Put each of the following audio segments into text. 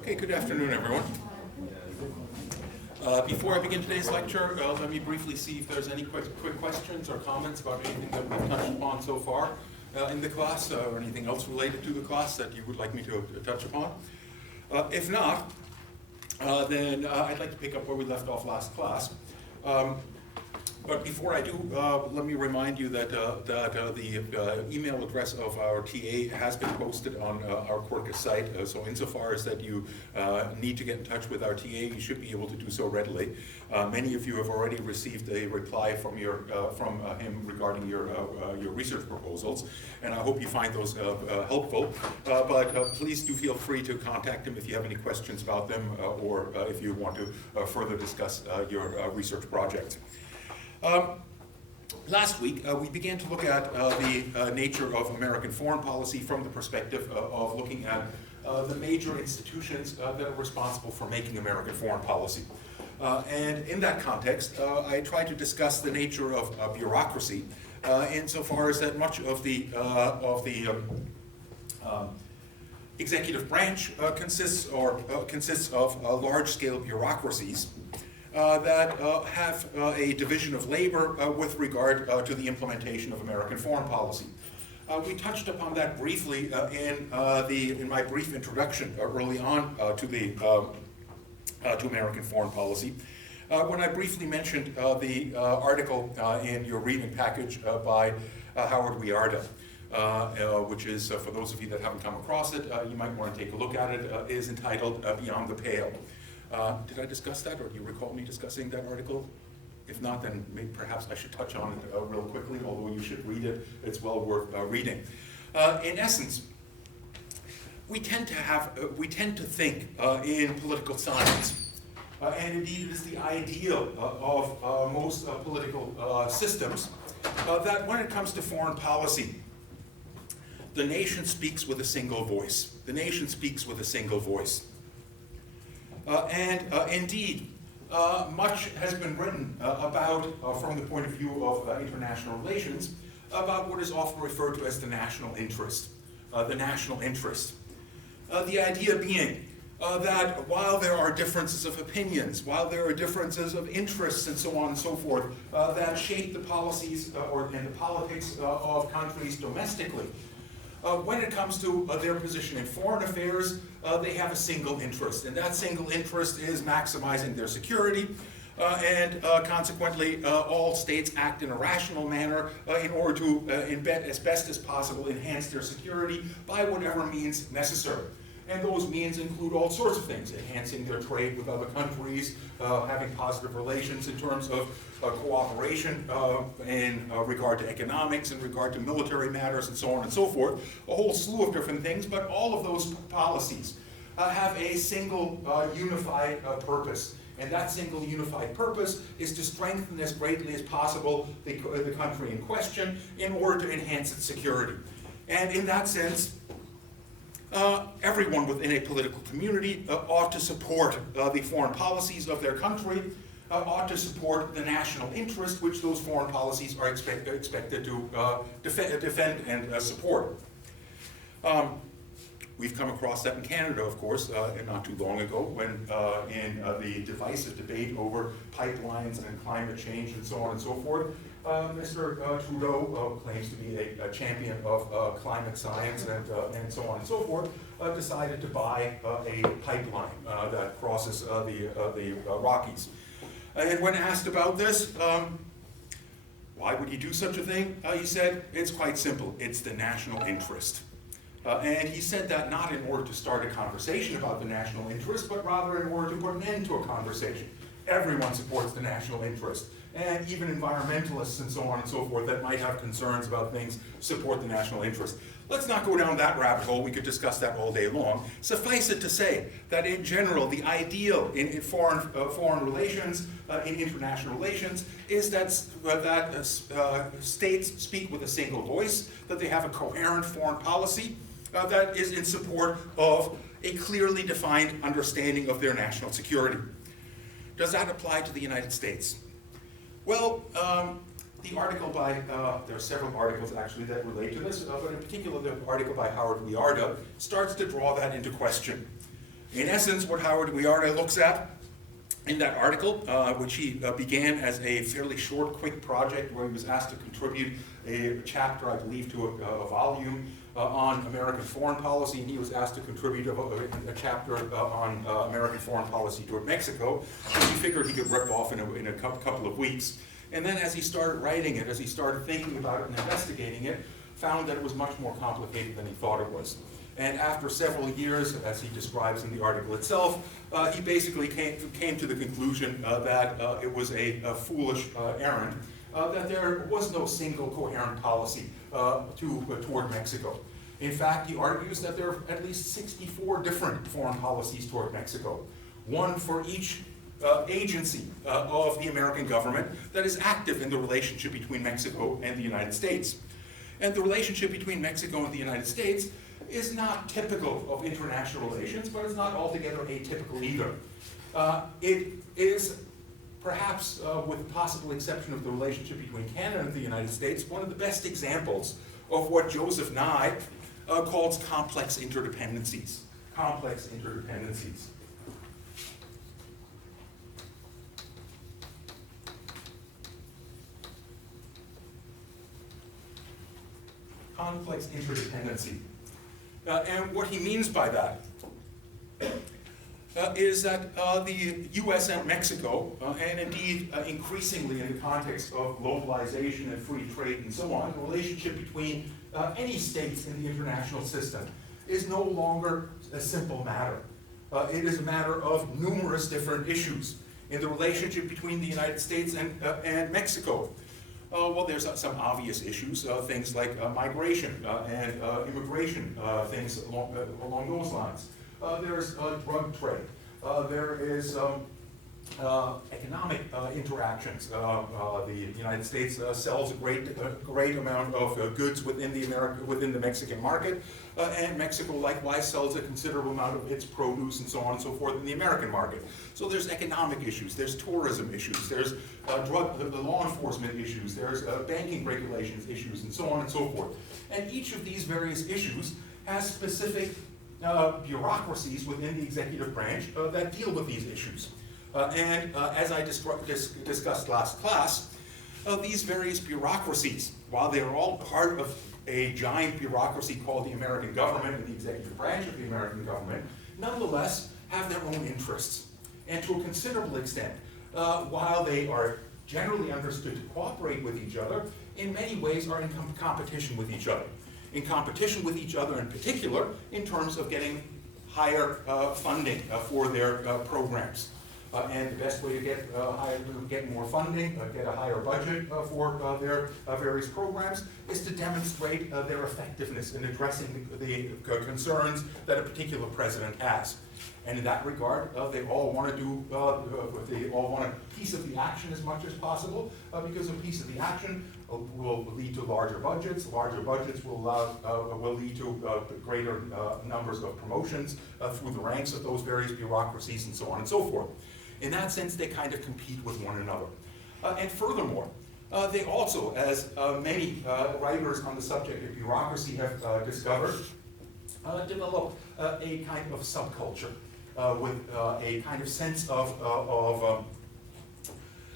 Okay, good afternoon, everyone. Before I begin today's lecture, let me briefly see if there's any quick questions or comments about anything that we've touched upon so far in the class, or anything else related to the class that you would like me to touch upon. If not, then I'd like to pick up where we left off last class. But before I do, let me remind you that the email address of our TA has been posted on our Quarkus site. So insofar as that you need to get in touch with our TA, you should be able to do so readily. Many of you have already received a reply from him regarding your research proposals, and I hope you find those helpful. But please do feel free to contact him if you have any questions about them, or if you want to further discuss your research project. Last week, we began to look at the nature of American foreign policy from the perspective of looking at the major institutions that are responsible for making American foreign policy. And in that context, I tried to discuss the nature of bureaucracy insofar as that much of the executive branch consists of large-scale bureaucracies that have a division of labor with regard to the implementation of American foreign policy. We touched upon that briefly in my brief introduction early on to American foreign policy, when I briefly mentioned the article in your reading package by Howard Wiarda, which is, for those of you that haven't come across it, you might want to take a look at it, is entitled Beyond the Pale. Did I discuss that, or do you recall me discussing that article? If not, then maybe perhaps I should touch on it real quickly, although you should read it. It's well worth reading. In essence, we tend to think in political science, and indeed it is the ideal of most political systems, that when it comes to foreign policy, the nation speaks with a single voice. The nation speaks with a single voice. Indeed, much has been written about, from the point of view of international relations, about what is often referred to as the national interest. The national interest. The idea being that while there are differences of opinions, while there are differences of interests and so on and so forth, that shape the policies and the politics of countries domestically, when it comes to their position in foreign affairs, they have a single interest, and that single interest is maximizing their security, and consequently all states act in a rational manner in order to, as best as possible, enhance their security by whatever means necessary. And those means include all sorts of things: enhancing their trade with other countries, having positive relations in terms of cooperation in regard to economics, in regard to military matters, and so on and so forth. A whole slew of different things, but all of those policies have a single unified purpose. And that single unified purpose is to strengthen as greatly as possible the country in question in order to enhance its security. And in that sense, everyone within a political community ought to support the foreign policies of their country, ought to support the national interest which those foreign policies are expected to defend and support. We've come across that in Canada, of course, and not too long ago, when in the divisive debate over pipelines and climate change and so on and so forth, Mr. Trudeau claims to be a champion of climate science and so on and so forth, decided to buy a pipeline that crosses the Rockies. And when asked about this, why would he do such a thing? He said, it's quite simple, it's the national interest. And he said that not in order to start a conversation about the national interest, but rather in order to put an end to a conversation. Everyone supports the national interest, and even environmentalists and so on and so forth that might have concerns about things support the national interest. Let's not go down that rabbit hole, we could discuss that all day long. Suffice it to say that in general, the ideal in foreign relations, in international relations, is that states speak with a single voice, that they have a coherent foreign policy, that is in support of a clearly defined understanding of their national security. Does that apply to the United States? Well, the article by, there are several articles actually that relate to this, but in particular the article by Howard Wiarda starts to draw that into question. In essence, what Howard Wiarda looks at in that article, which he began as a fairly short, quick project where he was asked to contribute a chapter, I believe, to a volume on American foreign policy, and he was asked to contribute a chapter on American foreign policy toward Mexico, which he figured he could rip off in a couple of weeks. And then as he started writing it, as he started thinking about it and investigating it, found that it was much more complicated than he thought it was. And after several years, as he describes in the article itself, he basically came to the conclusion that it was a foolish errand, that there was no single coherent policy toward Mexico. In fact, he argues that there are at least 64 different foreign policies toward Mexico, one for each agency of the American government that is active in the relationship between Mexico and the United States. And the relationship between Mexico and the United States is not typical of international relations, but it's not altogether atypical either. It is perhaps, with the possible exception of the relationship between Canada and the United States, one of the best examples of what Joseph Nye calls complex interdependencies. Complex interdependencies. Complex interdependency. And what he means by that is that the US and Mexico, and indeed increasingly in the context of globalization and free trade and so on, the relationship between any states in the international system is no longer a simple matter. It is a matter of numerous different issues in the relationship between the United States and Mexico. Well, there's some obvious issues, things like migration and immigration, things along those lines. There's drug trade. There is economic interactions. The United States sells a great amount of goods within the Mexican market, and Mexico likewise sells a considerable amount of its produce and so on and so forth in the American market. So there's economic issues, there's tourism issues, there's the law enforcement issues, there's banking regulations issues, and so on and so forth. And each of these various issues has specific bureaucracies within the executive branch that deal with these issues. And as I discussed last class, these various bureaucracies, while they are all part of a giant bureaucracy called the American government and the executive branch of the American government, nonetheless have their own interests. And to a considerable extent, while they are generally understood to cooperate with each other, in many ways are in competition with each other. In competition with each other in particular, in terms of getting higher funding for their programs. And the best way to get more funding, get a higher budget for their various programs, is to demonstrate their effectiveness in addressing the concerns that a particular president has. And in that regard, they all want to they all want a piece of the action as much as possible, because a piece of the action will lead to larger budgets. Larger budgets will lead to greater numbers of promotions through the ranks of those various bureaucracies, and so on and so forth. In that sense, they kind of compete with one another. And furthermore, they also, as many writers on the subject of bureaucracy have discovered, develop a kind of subculture with a kind of sense of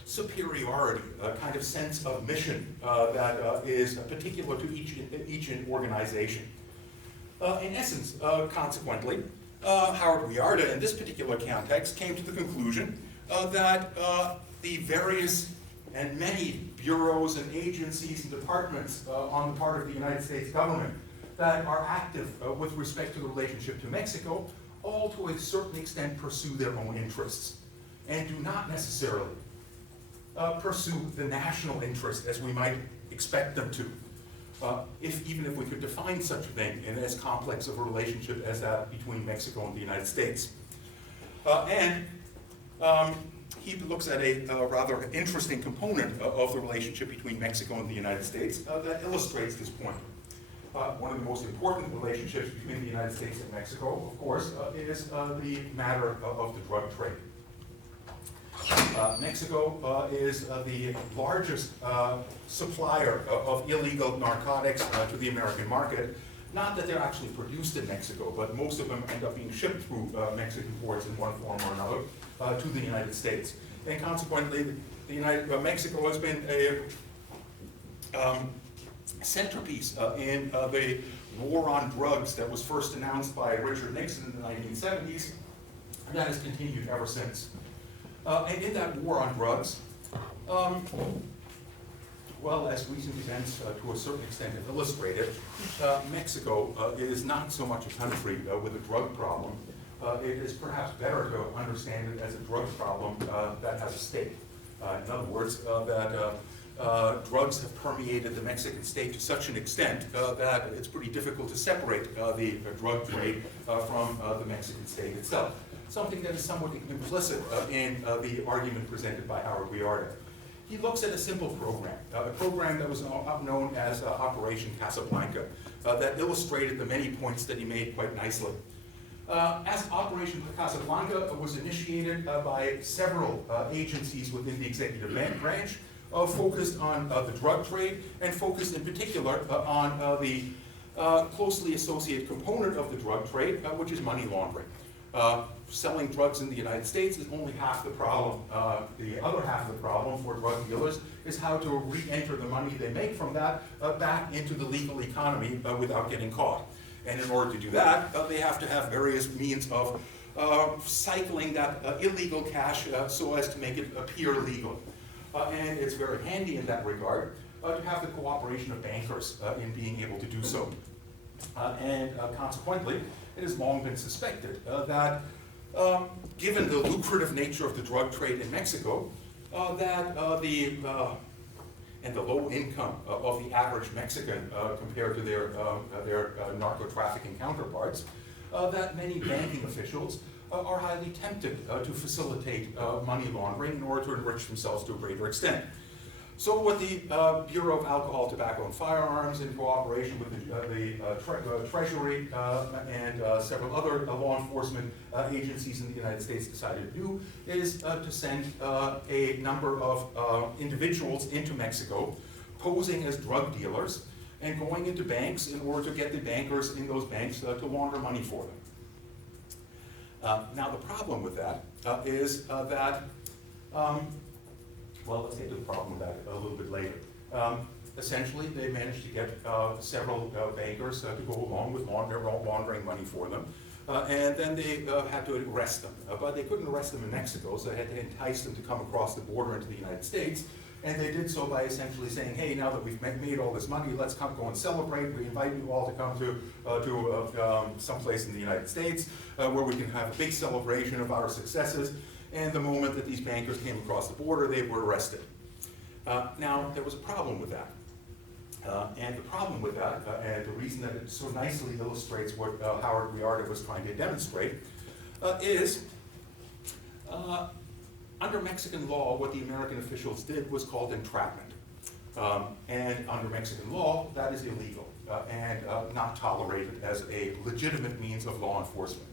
superiority, a kind of sense of mission that is particular to each organization. In essence, consequently, Howard Wearda, in this particular context, came to the conclusion that the various and many bureaus and agencies and departments on the part of the United States government that are active with respect to the relationship to Mexico all to a certain extent pursue their own interests and do not necessarily pursue the national interest as we might expect them to. Even if we could define such a thing in as complex of a relationship as that between Mexico and the United States. He looks at a rather interesting component of the relationship between Mexico and the United States that illustrates this point. One of the most important relationships between the United States and Mexico, of course, is the matter of the drug trade. Mexico is the largest supplier of illegal narcotics to the American market. Not that they're actually produced in Mexico, but most of them end up being shipped through Mexican ports in one form or another to the United States. And consequently, Mexico has been a centerpiece in the war on drugs that was first announced by Richard Nixon in the 1970s, and that has continued ever since. And in that war on drugs, well, as recent events to a certain extent have illustrated, Mexico is not so much a country with a drug problem. It is perhaps better to understand it as a drug problem that has a state. In other words, that drugs have permeated the Mexican state to such an extent that it's pretty difficult to separate the drug trade from the Mexican state itself. Something that is somewhat implicit in the argument presented by Howard Wearda. He looks at a simple program, a program that was known as Operation Casablanca, that illustrated the many points that he made quite nicely. As Operation Casablanca was initiated by several agencies within the executive branch, focused on the drug trade, and focused in particular on the closely associated component of the drug trade, which is money laundering. Selling drugs in the United States is only half the problem. The other half of the problem for drug dealers is how to re-enter the money they make from that back into the legal economy without getting caught. And in order to do that, they have to have various means of cycling that illegal cash so as to make it appear legal. And it's very handy in that regard to have the cooperation of bankers in being able to do so. And consequently, it has long been suspected that given the lucrative nature of the drug trade in Mexico, that and the low income of the average Mexican compared to their narco-trafficking counterparts, that many banking officials are highly tempted to facilitate money laundering in order to enrich themselves to a greater extent. So what the Bureau of Alcohol, Tobacco, and Firearms, in cooperation with the Treasury and several other law enforcement agencies in the United States decided to do is to send a number of individuals into Mexico posing as drug dealers and going into banks in order to get the bankers in those banks to launder money for them. Now the problem with that is that well, let's get to the problem with that a little bit later. Essentially, they managed to get several bankers to go along with laundering money for them. And then they had to arrest them. But they couldn't arrest them in Mexico, so they had to entice them to come across the border into the United States And they did so by essentially saying, hey, now that we've made all this money, let's go and celebrate. We invite you all to come to someplace in the United States where we can have a big celebration of our successes. And the moment that these bankers came across the border, they were arrested. Now, there was a problem with that. And the problem with that, and the reason that it so nicely illustrates what Howard Riarda was trying to demonstrate, is under Mexican law, what the American officials did was called entrapment. And under Mexican law, that is illegal and not tolerated as a legitimate means of law enforcement.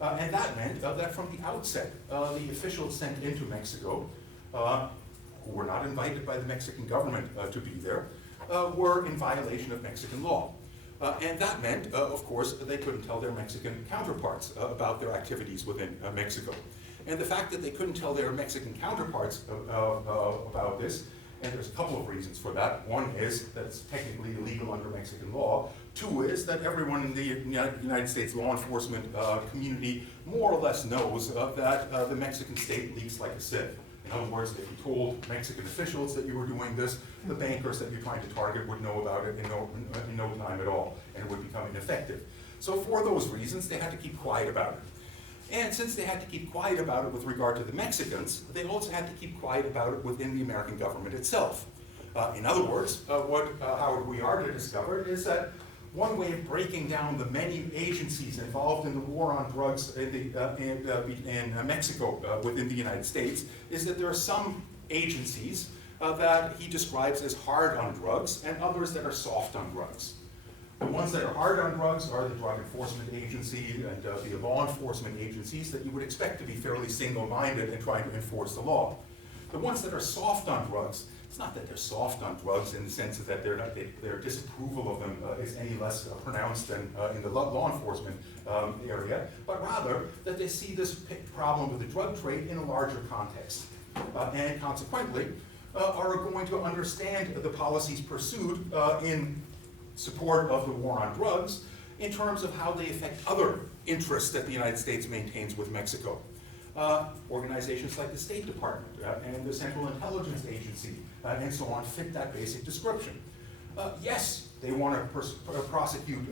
And that meant that from the outset, the officials sent into Mexico, who were not invited by the Mexican government to be there, were in violation of Mexican law. And that meant, of course, they couldn't tell their Mexican counterparts about their activities within Mexico. And the fact that they couldn't tell their Mexican counterparts about this, and there's a couple of reasons for that. One is that it's technically illegal under Mexican law. Two is that everyone in the United States law enforcement community more or less knows that the Mexican state leaks like a sieve. In other words, if you told Mexican officials that you were doing this, the bankers that you're trying to target would know about it in no time at all, and it would become ineffective. So for those reasons, they had to keep quiet about it. And since they had to keep quiet about it with regard to the Mexicans, they also had to keep quiet about it within the American government itself. In other words, what Howard Riarda discovered is that one way of breaking down the many agencies involved in the war on drugs in Mexico within the United States is that there are some agencies that he describes as hard on drugs and others that are soft on drugs. The ones that are hard on drugs are the Drug Enforcement Agency and the law enforcement agencies that you would expect to be fairly single-minded in trying to enforce the law. The ones that are soft on drugs, it's not that they're soft on drugs in the sense that their disapproval of them is any less pronounced than in the law enforcement area, but rather that they see this problem with the drug trade in a larger context. And consequently, are going to understand the policies pursued in support of the war on drugs in terms of how they affect other interests that the United States maintains with Mexico. Organizations like the State Department and the Central Intelligence Agency and so on fit that basic description. Yes, they want to prosecute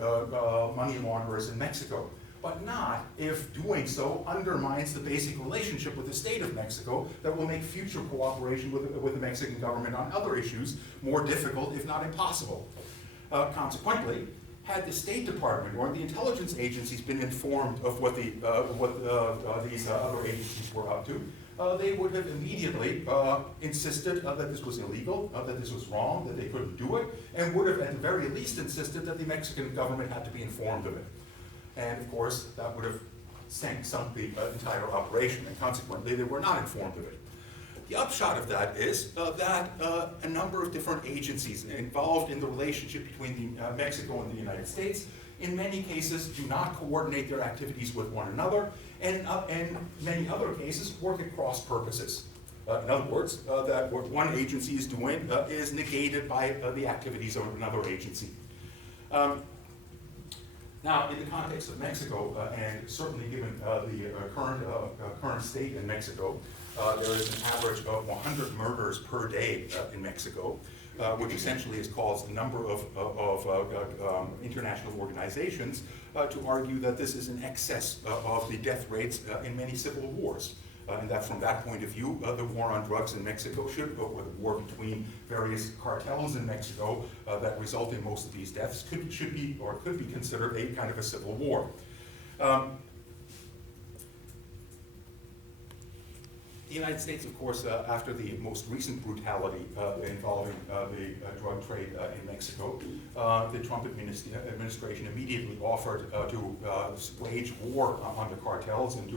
money launderers in Mexico, but not if doing so undermines the basic relationship with the state of Mexico that will make future cooperation with the Mexican government on other issues more difficult, if not impossible. Consequently, had the State Department or the intelligence agencies been informed of what these other agencies were up to, they would have immediately insisted that this was illegal, that this was wrong, that they couldn't do it, and would have at the very least insisted that the Mexican government had to be informed of it. And of course, that would have sunk the entire operation, and consequently, they were not informed of it. The upshot of that is that a number of different agencies involved in the relationship between Mexico and the United States, in many cases, do not coordinate their activities with one another, and in many other cases, work at cross purposes. In other words, that what one agency is doing is negated by the activities of another agency. Now, in the context of Mexico, and certainly given the current state in Mexico, there is an average of 100 murders per day in Mexico, which essentially has caused a number of international organizations to argue that this is in excess of the death rates in many civil wars. And that from that point of view, the war on drugs in Mexico should go with the war between various cartels in Mexico that result in most of these deaths could be considered a kind of a civil war. The United States, of course, after the most recent brutality involving the drug trade in Mexico, the Trump administration immediately offered to wage war on the cartels and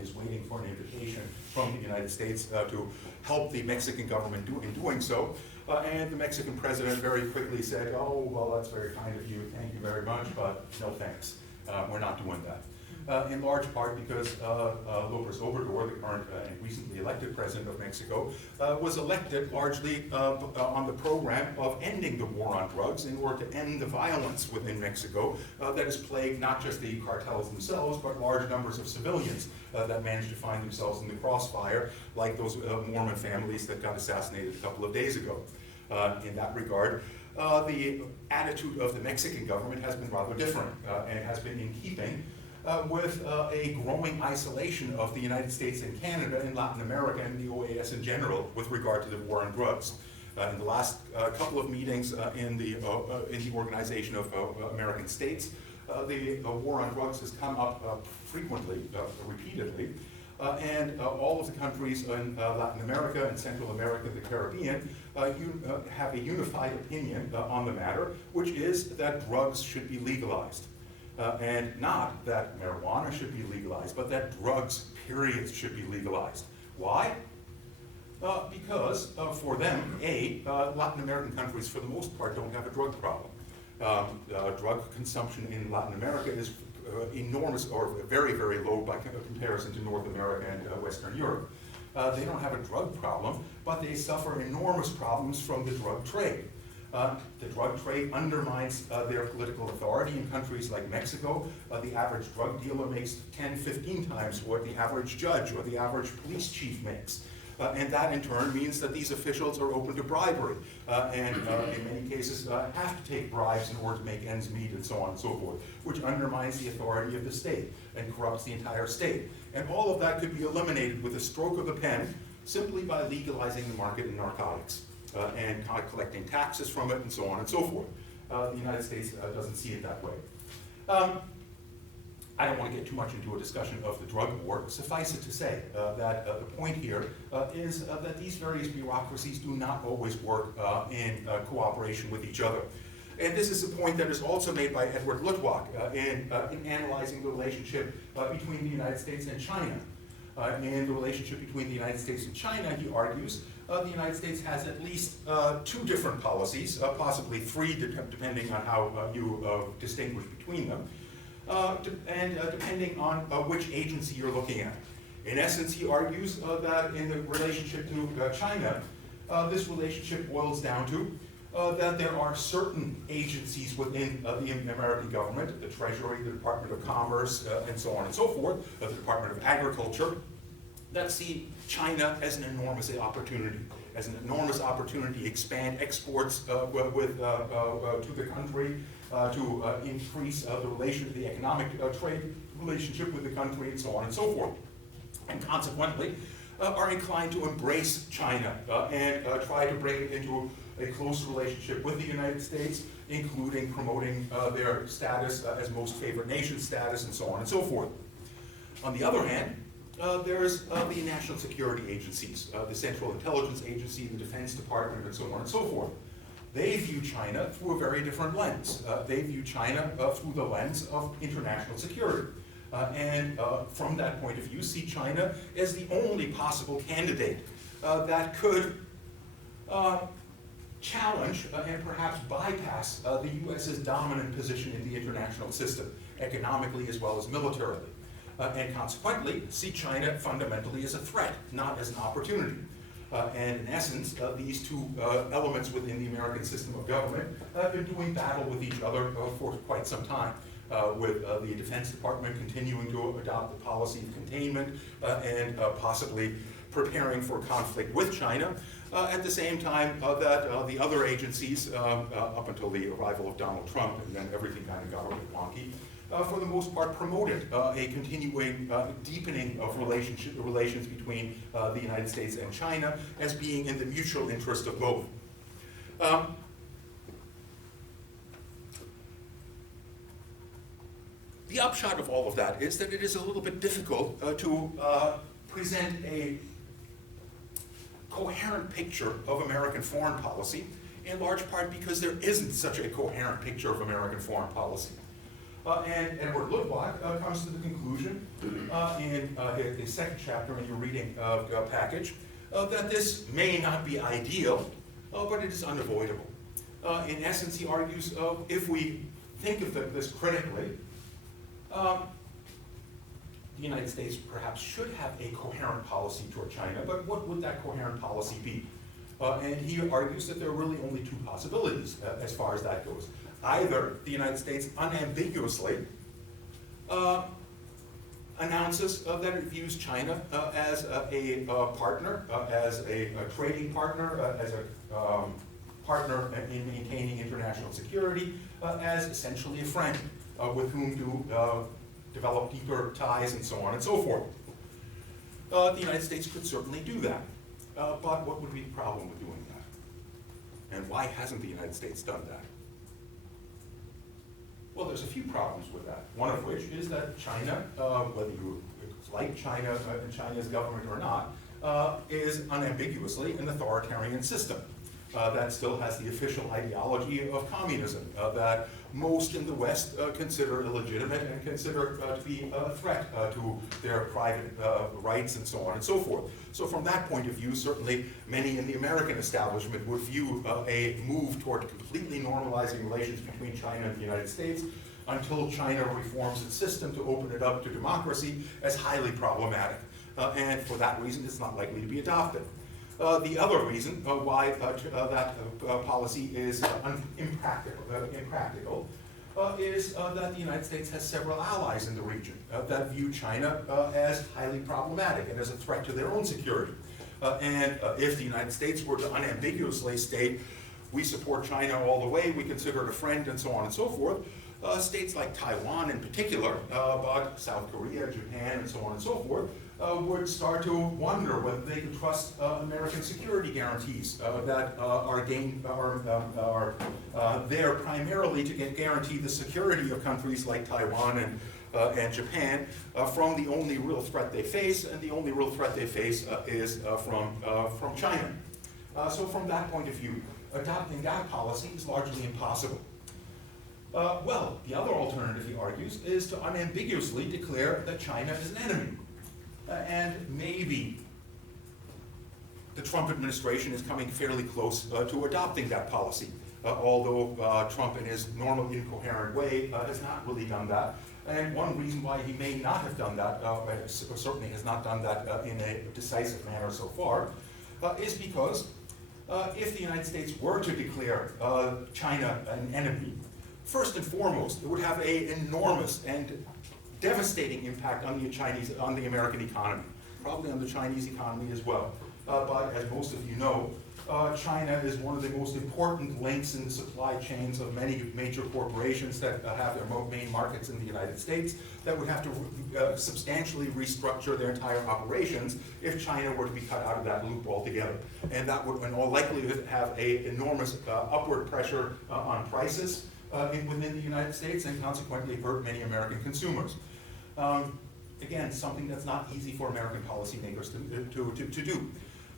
is waiting for an invitation from the United States to help the Mexican government in doing so. And the Mexican president very quickly said, oh, well, that's very kind of you, thank you very much, but no thanks, we're not doing that. in large part because López Obrador, the current and recently elected president of Mexico, was elected largely on the program of ending the war on drugs in order to end the violence within Mexico that has plagued not just the cartels themselves, but large numbers of civilians that managed to find themselves in the crossfire, like those Mormon families that got assassinated a couple of days ago. In that regard, the attitude of the Mexican government has been rather different and has been in keeping with a growing isolation of the United States and Canada in Latin America and the OAS in general with regard to the war on drugs. In the last couple of meetings in the Organization of American States, the war on drugs has come up frequently, repeatedly, and all of the countries in Latin America and Central America, the Caribbean, have a unified opinion on the matter, which is that drugs should be legalized. And not that marijuana should be legalized, but that drugs, period, should be legalized. Why? Because for them, Latin American countries, for the most part, don't have a drug problem. Drug consumption in Latin America is enormous, or very, very low by comparison to North America and Western Europe. They don't have a drug problem, but they suffer enormous problems from the drug trade. The drug trade undermines their political authority in countries like Mexico. The average drug dealer makes 10, 15 times what the average judge or the average police chief makes. And that in turn means that these officials are open to bribery and in many cases have to take bribes in order to make ends meet and so on and so forth, which undermines the authority of the state and corrupts the entire state. And all of that could be eliminated with a stroke of the pen simply by legalizing the market in narcotics and collecting taxes from it and so on and so forth. The United States doesn't see it that way. I don't want to get too much into a discussion of the drug war. Suffice it to say that the point here is that these various bureaucracies do not always work in cooperation with each other. And this is a point that is also made by Edward Luttwak in analyzing the relationship between the United States and China. In the relationship between the United States and China, he argues, the United States has at least two different policies, possibly three, depending on how you distinguish between them. Depending on which agency you're looking at. In essence, he argues that in the relationship to China, this relationship boils down to that there are certain agencies within the American government, the Treasury, the Department of Commerce, and so on and so forth, the Department of Agriculture, that see China as an enormous opportunity, to expand exports to the country, to increase the economic trade relationship with the country, and so on and so forth. And consequently, are inclined to embrace China and try to bring it into a close relationship with the United States, including promoting their status as most favored nation status, and so on and so forth. On the other hand, there's the national security agencies, the Central Intelligence Agency, the Defense Department, and so on and so forth. They view China through a very different lens. They view China through the lens of international security. And from that point of view, see China as the only possible candidate that could challenge and perhaps bypass the US's dominant position in the international system, economically as well as militarily. And consequently, see China fundamentally as a threat, not as an opportunity. And in essence, these two elements within the American system of government have been doing battle with each other for quite some time, with the Defense Department continuing to adopt the policy of containment and possibly preparing for conflict with China, at the same time that the other agencies, up until the arrival of Donald Trump, and then everything kind of got a bit wonky, for the most part promoted a continuing deepening of relations between the United States and China as being in the mutual interest of both. The upshot of all of that is that it is a little bit difficult to present a coherent picture of American foreign policy, in large part because there isn't such a coherent picture of American foreign policy. And Edward Luttwak comes to the conclusion in the second chapter in your reading package that this may not be ideal, but it is unavoidable. In essence, he argues if we think of this critically, the United States perhaps should have a coherent policy toward China, but what would that coherent policy be? And he argues that there are really only two possibilities as far as that goes. Either the United States unambiguously announces that it views China as a partner, as a trading partner, as a partner in maintaining international security, as essentially a friend with whom to develop deeper ties and so on and so forth. The United States could certainly do that. But what would be the problem with doing that? And why hasn't the United States done that? Well, there's a few problems with that. One of which is that China, whether you like China and China's government or not, is unambiguously an authoritarian system that still has the official ideology of communism that most in the West consider illegitimate and consider to be a threat to their private rights and so on and so forth. So from that point of view, certainly many in the American establishment would view a move toward completely normalizing relations between China and the United States until China reforms its system to open it up to democracy as highly problematic. And for that reason, it's not likely to be adopted. The other reason why that policy is impractical is that the United States has several allies in the region that view China as highly problematic and as a threat to their own security. And if the United States were to unambiguously state, we support China all the way, we consider it a friend, and so on and so forth, states like Taiwan in particular, but South Korea, Japan, and so on and so forth, would start to wonder whether they could trust American security guarantees that are there primarily to guarantee the security of countries like Taiwan and Japan from the only real threat they face, and the only real threat they face is from China. So from that point of view, adopting that policy is largely impossible. Well, the other alternative, he argues, is to unambiguously declare that China is an enemy. And maybe the Trump administration is coming fairly close to adopting that policy, although Trump, in his normal incoherent way, has not really done that. And one reason why he may not have done that, certainly has not done that in a decisive manner so far, is because if the United States were to declare China an enemy, first and foremost, it would have an enormous and devastating impact on the American economy, probably on the Chinese economy as well. But as most of you know, China is one of the most important links in the supply chains of many major corporations that have their main markets in the United States that would have to substantially restructure their entire operations if China were to be cut out of that loop altogether. And that would, in all likelihood, have an enormous upward pressure on prices within the United States and consequently hurt many American consumers. Again, something that's not easy for American policymakers to do.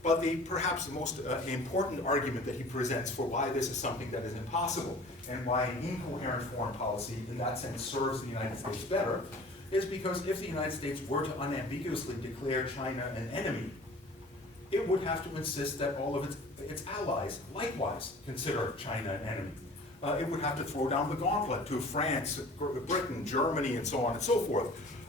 But perhaps the most important argument that he presents for why this is something that is impossible and why an incoherent foreign policy in that sense serves the United States better is because if the United States were to unambiguously declare China an enemy, it would have to insist that all of its allies likewise consider China an enemy. It would have to throw down the gauntlet to France, Britain, Germany, and so on and so forth.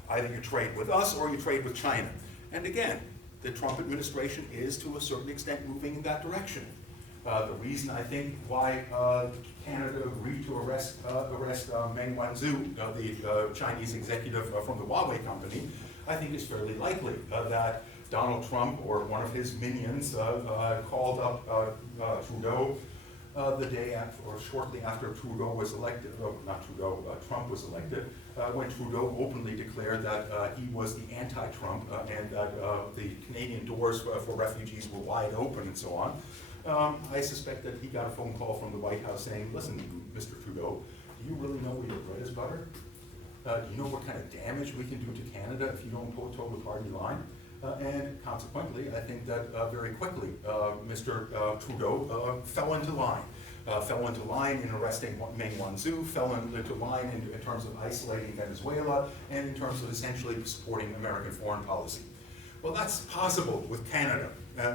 Either you trade with us or you trade with China. And again, the Trump administration is to a certain extent moving in that direction. The reason I think why Canada agreed to arrest Meng Wanzhou, the Chinese executive from the Huawei company, I think is fairly likely that Donald Trump or one of his minions called up Trudeau the day after, or shortly after Trudeau was elected, Trump was elected, when Trudeau openly declared that he was the anti-Trump and that the Canadian doors for refugees were wide open and so on. I suspect that he got a phone call from the White House saying, listen, Mr. Trudeau, do you really know where your bread is buttered? Do you know what kind of damage we can do to Canada if you don't toe the party line? And consequently, I think that very quickly, Mr. Trudeau fell into line. Fell into line in arresting Meng Wanzhou, fell into line in terms of isolating Venezuela, and in terms of essentially supporting American foreign policy. Well, that's possible with Canada.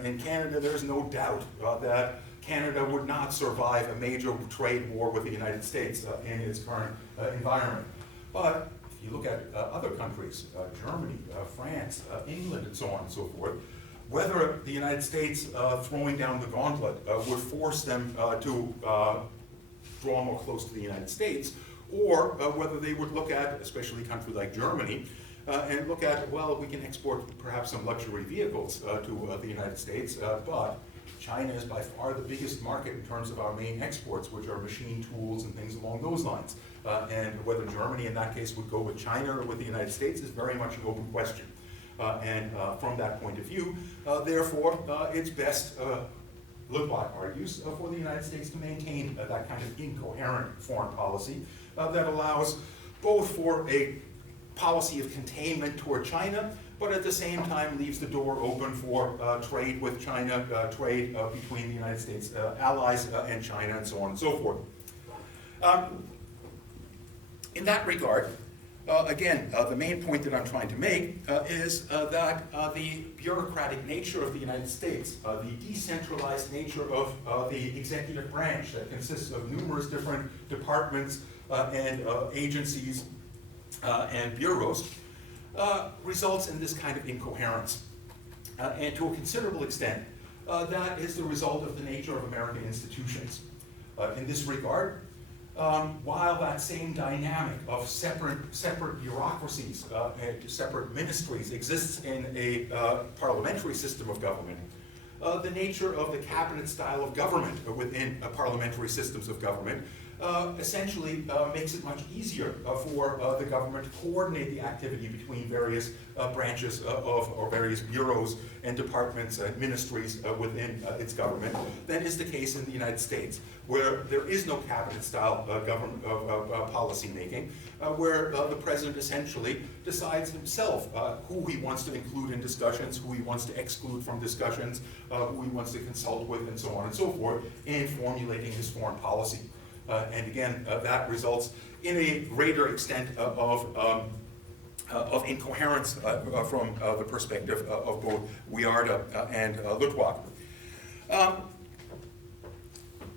In Canada, there's no doubt that Canada would not survive a major trade war with the United States in its current environment. But If you look at other countries, Germany, France, England, and so on and so forth, whether the United States throwing down the gauntlet would force them to draw more close to the United States, or whether they would look at, especially a country like Germany, and look at, well, we can export perhaps some luxury vehicles to the United States, but China is by far the biggest market in terms of our main exports, which are machine tools and things along those lines. And whether Germany in that case would go with China or with the United States is very much an open question. And from that point of view, therefore, it's best, Luttwak argues, for the United States to maintain that kind of incoherent foreign policy that allows both for a policy of containment toward China, but at the same time leaves the door open for trade with China, trade between the United States allies and China, and so on and so forth. In that regard, again, the main point that I'm trying to make is that the bureaucratic nature of the United States, the decentralized nature of the executive branch that consists of numerous different departments and agencies and bureaus, results in this kind of incoherence. And to a considerable extent, that is the result of the nature of American institutions. In this regard, while that same dynamic of separate bureaucracies and separate ministries exists in a parliamentary system of government, the nature of the cabinet style of government within parliamentary systems of government essentially makes it much easier for the government to coordinate the activity between various branches or various bureaus and departments and ministries within its government than is the case in the United States, where there is no cabinet-style government policy making, where the president essentially decides himself who he wants to include in discussions, who he wants to exclude from discussions, who he wants to consult with, and so on and so forth, in formulating his foreign policy. And again, that results in a greater extent of incoherence from the perspective of both Wiarda and Luttwak.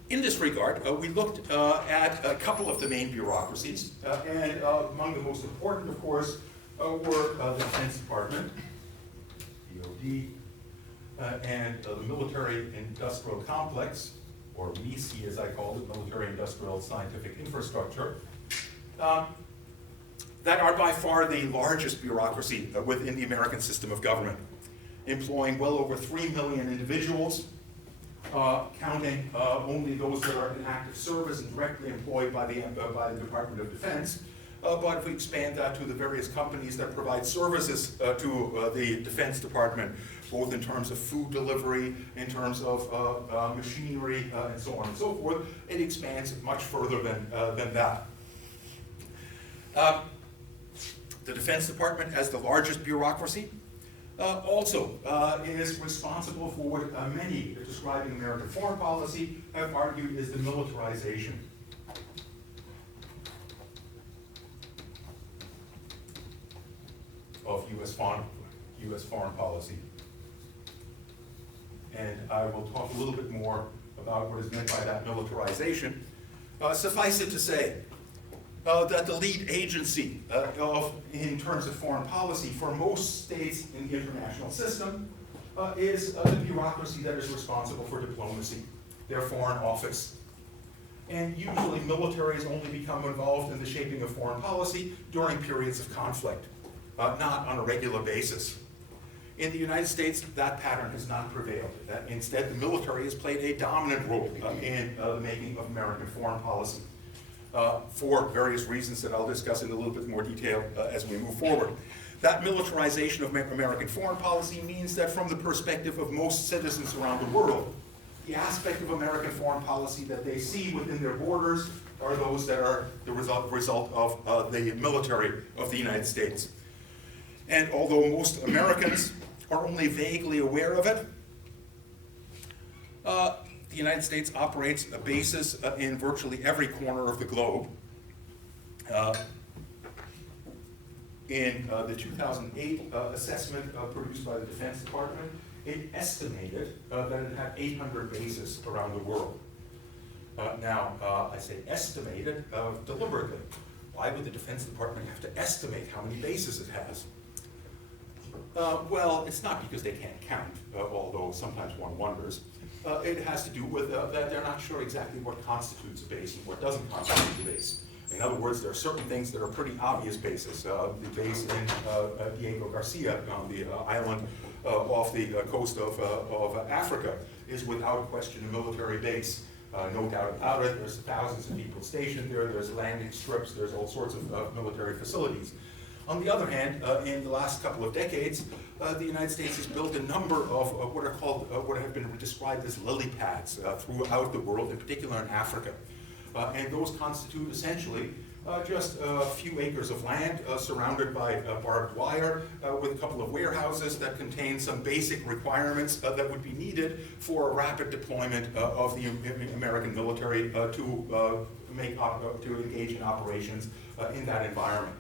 In this regard, we looked at a couple of the main bureaucracies, and among the most important, of course, were the Defense Department, DoD, and the Military Industrial Complex, or MISI as I call it, Military Industrial Scientific Infrastructure, that are by far the largest bureaucracy within the American system of government, employing well over 3 million individuals, counting only those that are in active service and directly employed by the Department of Defense. But if we expand that to the various companies that provide services to the Defense Department, both in terms of food delivery, in terms of machinery, and so on and so forth, it expands much further than that. The Defense Department, as the largest bureaucracy, also is responsible for what many describing American foreign policy have argued is the militarization of U.S. foreign policy. And I will talk a little bit more about what is meant by that militarization. Suffice it to say that the lead agency in terms of foreign policy for most states in the international system is the bureaucracy that is responsible for diplomacy, their foreign office. And usually militaries only become involved in the shaping of foreign policy during periods of conflict, not on a regular basis. In the United States, that pattern has not prevailed. Instead, the military has played a dominant role in the making of American foreign policy for various reasons that I'll discuss in a little bit more detail as we move forward. That militarization of American foreign policy means that from the perspective of most citizens around the world, the aspect of American foreign policy that they see within their borders are those that are the result of the military of the United States. And although most Americans are only vaguely aware of it, the United States operates a basis in virtually every corner of the globe. In the 2008 assessment produced by the Defense Department, it estimated that it had 800 bases around the world. Now, I say estimated deliberately. Why would the Defense Department have to estimate how many bases it has? Well, it's not because they can't count, although sometimes one wonders. It has to do with that they're not sure exactly what constitutes a base and what doesn't constitute a base. In other words, there are certain things that are pretty obvious bases. The base in Diego Garcia on the island off the coast of Africa is without question a military base. No doubt about it. There's thousands of people stationed there. There's landing strips. There's all sorts of military facilities. On the other hand, in the last couple of decades, the United States has built a number of what are called, what have been described as lily pads throughout the world, in particular in Africa. And those constitute essentially just a few acres of land surrounded by barbed wire with a couple of warehouses that contain some basic requirements that would be needed for a rapid deployment of the American military to engage in operations in that environment.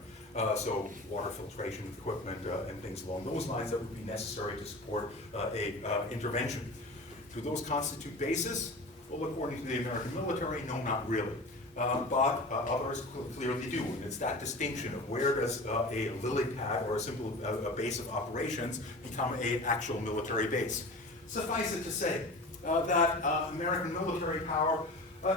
So water filtration equipment and things along those lines that would be necessary to support a intervention. Do those constitute bases? Well, according to the American military, no, not really. But others clearly do. And it's that distinction of where does a lily pad or a simple base of operations become an actual military base. Suffice it to say that American military power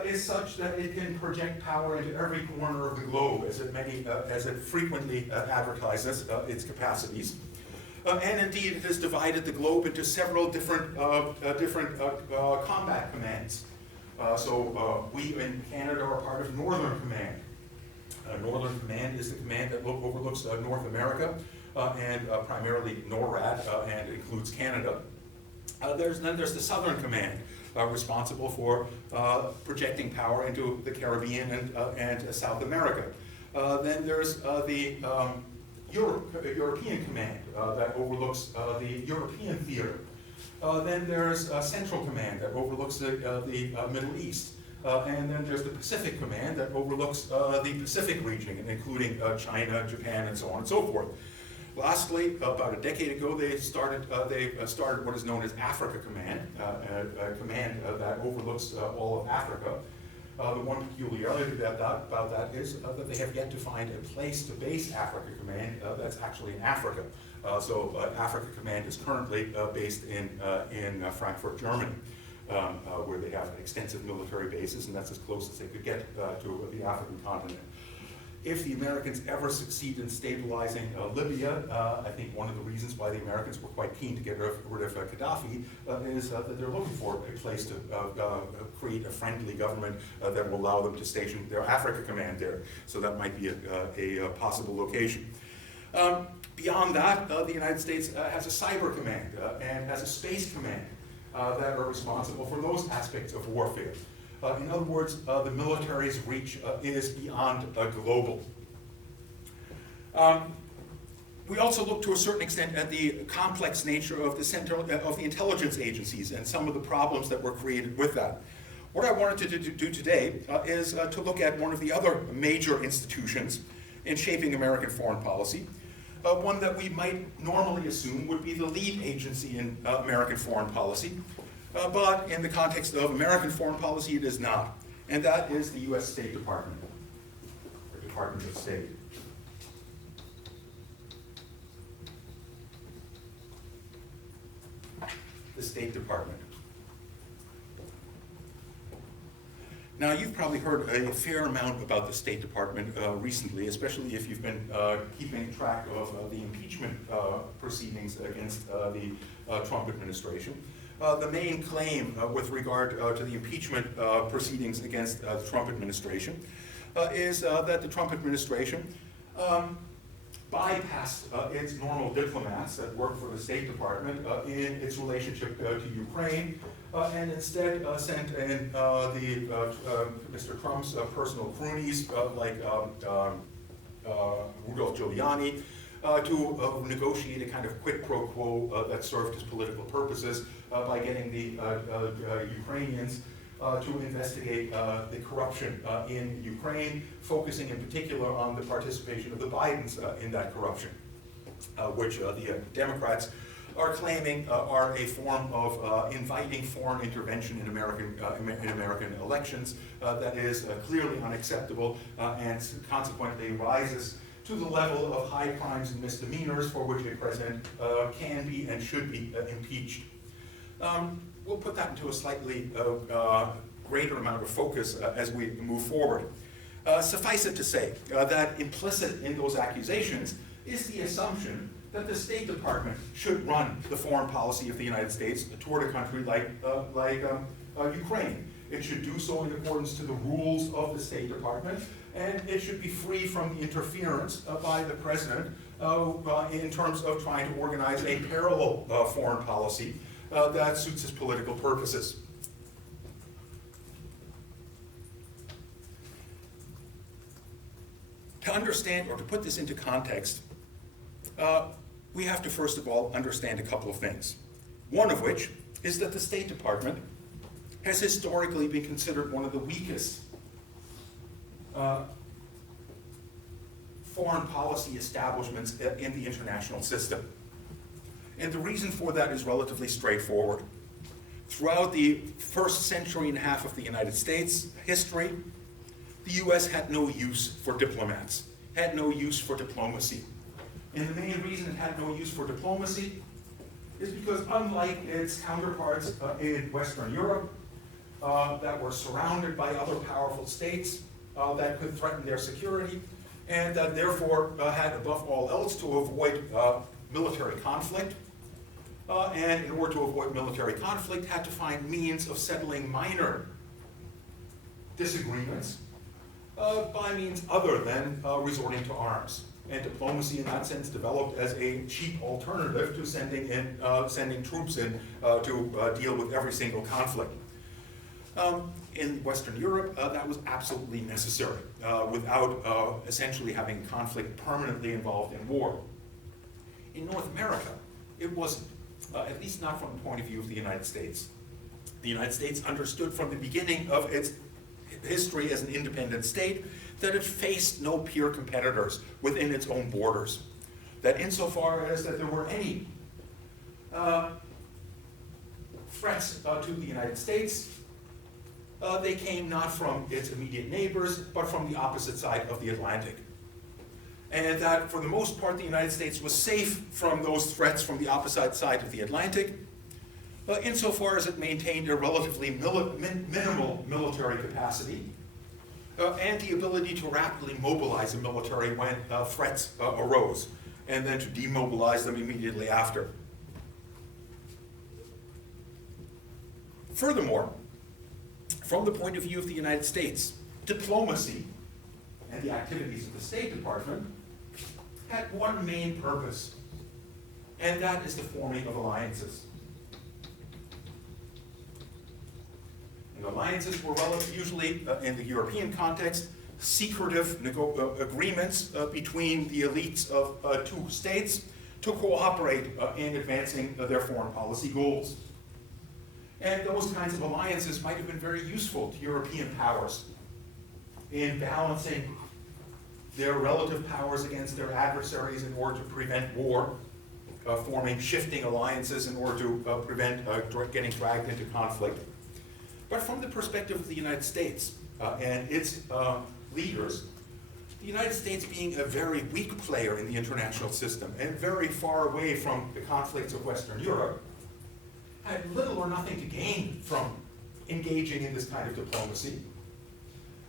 is such that it can project power into every corner of the globe, as it frequently advertises its capacities. And indeed, it has divided the globe into several different combat commands. So we in Canada are part of Northern Command. Northern Command is the command that overlooks North America and primarily NORAD and includes Canada. Then there's the Southern Command, responsible for projecting power into the Caribbean and South America. Then there's the European Command that overlooks the European theater. Then there's Central Command that overlooks the Middle East. And then there's the Pacific Command that overlooks the Pacific region, including China, Japan, and so on and so forth. Lastly, about a decade ago, they started what is known as Africa Command, a command that overlooks all of Africa. The one peculiarity about that is that they have yet to find a place to base Africa Command that's actually in Africa. So Africa Command is currently based in Frankfurt, Germany, where they have extensive military bases, and that's as close as they could get to the African continent. If the Americans ever succeed in stabilizing Libya, I think one of the reasons why the Americans were quite keen to get rid of Gaddafi is that they're looking for a place to create a friendly government that will allow them to station their Africa Command there. So that might be a possible location. Beyond that, the United States has a cyber command and has a space command that are responsible for those aspects of warfare. In other words, the military's reach is beyond global. We also look to a certain extent at the complex nature of the intelligence agencies and some of the problems that were created with that. What I wanted to do today is to look at one of the other major institutions in shaping American foreign policy, one that we might normally assume would be the lead agency in American foreign policy. But in the context of American foreign policy, it is not. And that is the U.S. State Department, or Department of State. The State Department. Now, you've probably heard a fair amount about the State Department recently, especially if you've been keeping track of the impeachment proceedings against the Trump administration. The main claim with regard to the impeachment proceedings against the Trump administration is that the Trump administration bypassed its normal diplomats that work for the State Department in its relationship to Ukraine, and instead sent in Mr. Trump's personal cronies like Rudolph Giuliani to negotiate a kind of quid pro quo that served his political purposes by getting the Ukrainians to investigate the corruption in Ukraine, focusing in particular on the participation of the Bidens in that corruption, which the Democrats are claiming are a form of inviting foreign intervention in American elections that is clearly unacceptable and consequently rises to the level of high crimes and misdemeanors for which a president can be and should be impeached. We'll put that into a slightly greater amount of focus as we move forward. Suffice it to say that implicit in those accusations is the assumption that the State Department should run the foreign policy of the United States toward a country like Ukraine. It should do so in accordance to the rules of the State Department, and it should be free from the interference by the President in terms of trying to organize a parallel foreign policy that suits his political purposes. To understand, or to put this into context, we have to first of all understand a couple of things. One of which is that the State Department has historically been considered one of the weakest foreign policy establishments in the international system. And the reason for that is relatively straightforward. Throughout the first century and a half of the United States history, the US had no use for diplomats, had no use for diplomacy. And the main reason it had no use for diplomacy is because unlike its counterparts in Western Europe that were surrounded by other powerful states that could threaten their security, and that therefore had above all else to avoid military conflict, and in order to avoid military conflict had to find means of settling minor disagreements by means other than resorting to arms. And diplomacy in that sense developed as a cheap alternative to sending troops in to deal with every single conflict. In Western Europe, that was absolutely necessary without essentially having conflict permanently involved in war. In North America, it wasn't, at least not from the point of view of the United States. The United States understood from the beginning of its history as an independent state that it faced no peer competitors within its own borders. That insofar as that there were any threats to the United States, they came not from its immediate neighbors, but from the opposite side of the Atlantic. And that for the most part, the United States was safe from those threats from the opposite side of the Atlantic, insofar as it maintained a relatively minimal military capacity, and the ability to rapidly mobilize a military when threats arose, and then to demobilize them immediately after. Furthermore, from the point of view of the United States, diplomacy and the activities of the State Department had one main purpose, and that is the forming of alliances. And alliances were usually, in the European context, secretive agreements between the elites of two states to cooperate in advancing their foreign policy goals. And those kinds of alliances might have been very useful to European powers in balancing their relative powers against their adversaries in order to prevent war, forming shifting alliances in order to prevent getting dragged into conflict. But from the perspective of the United States and its leaders, the United States being a very weak player in the international system and very far away from the conflicts of Western Europe, had little or nothing to gain from engaging in this kind of diplomacy.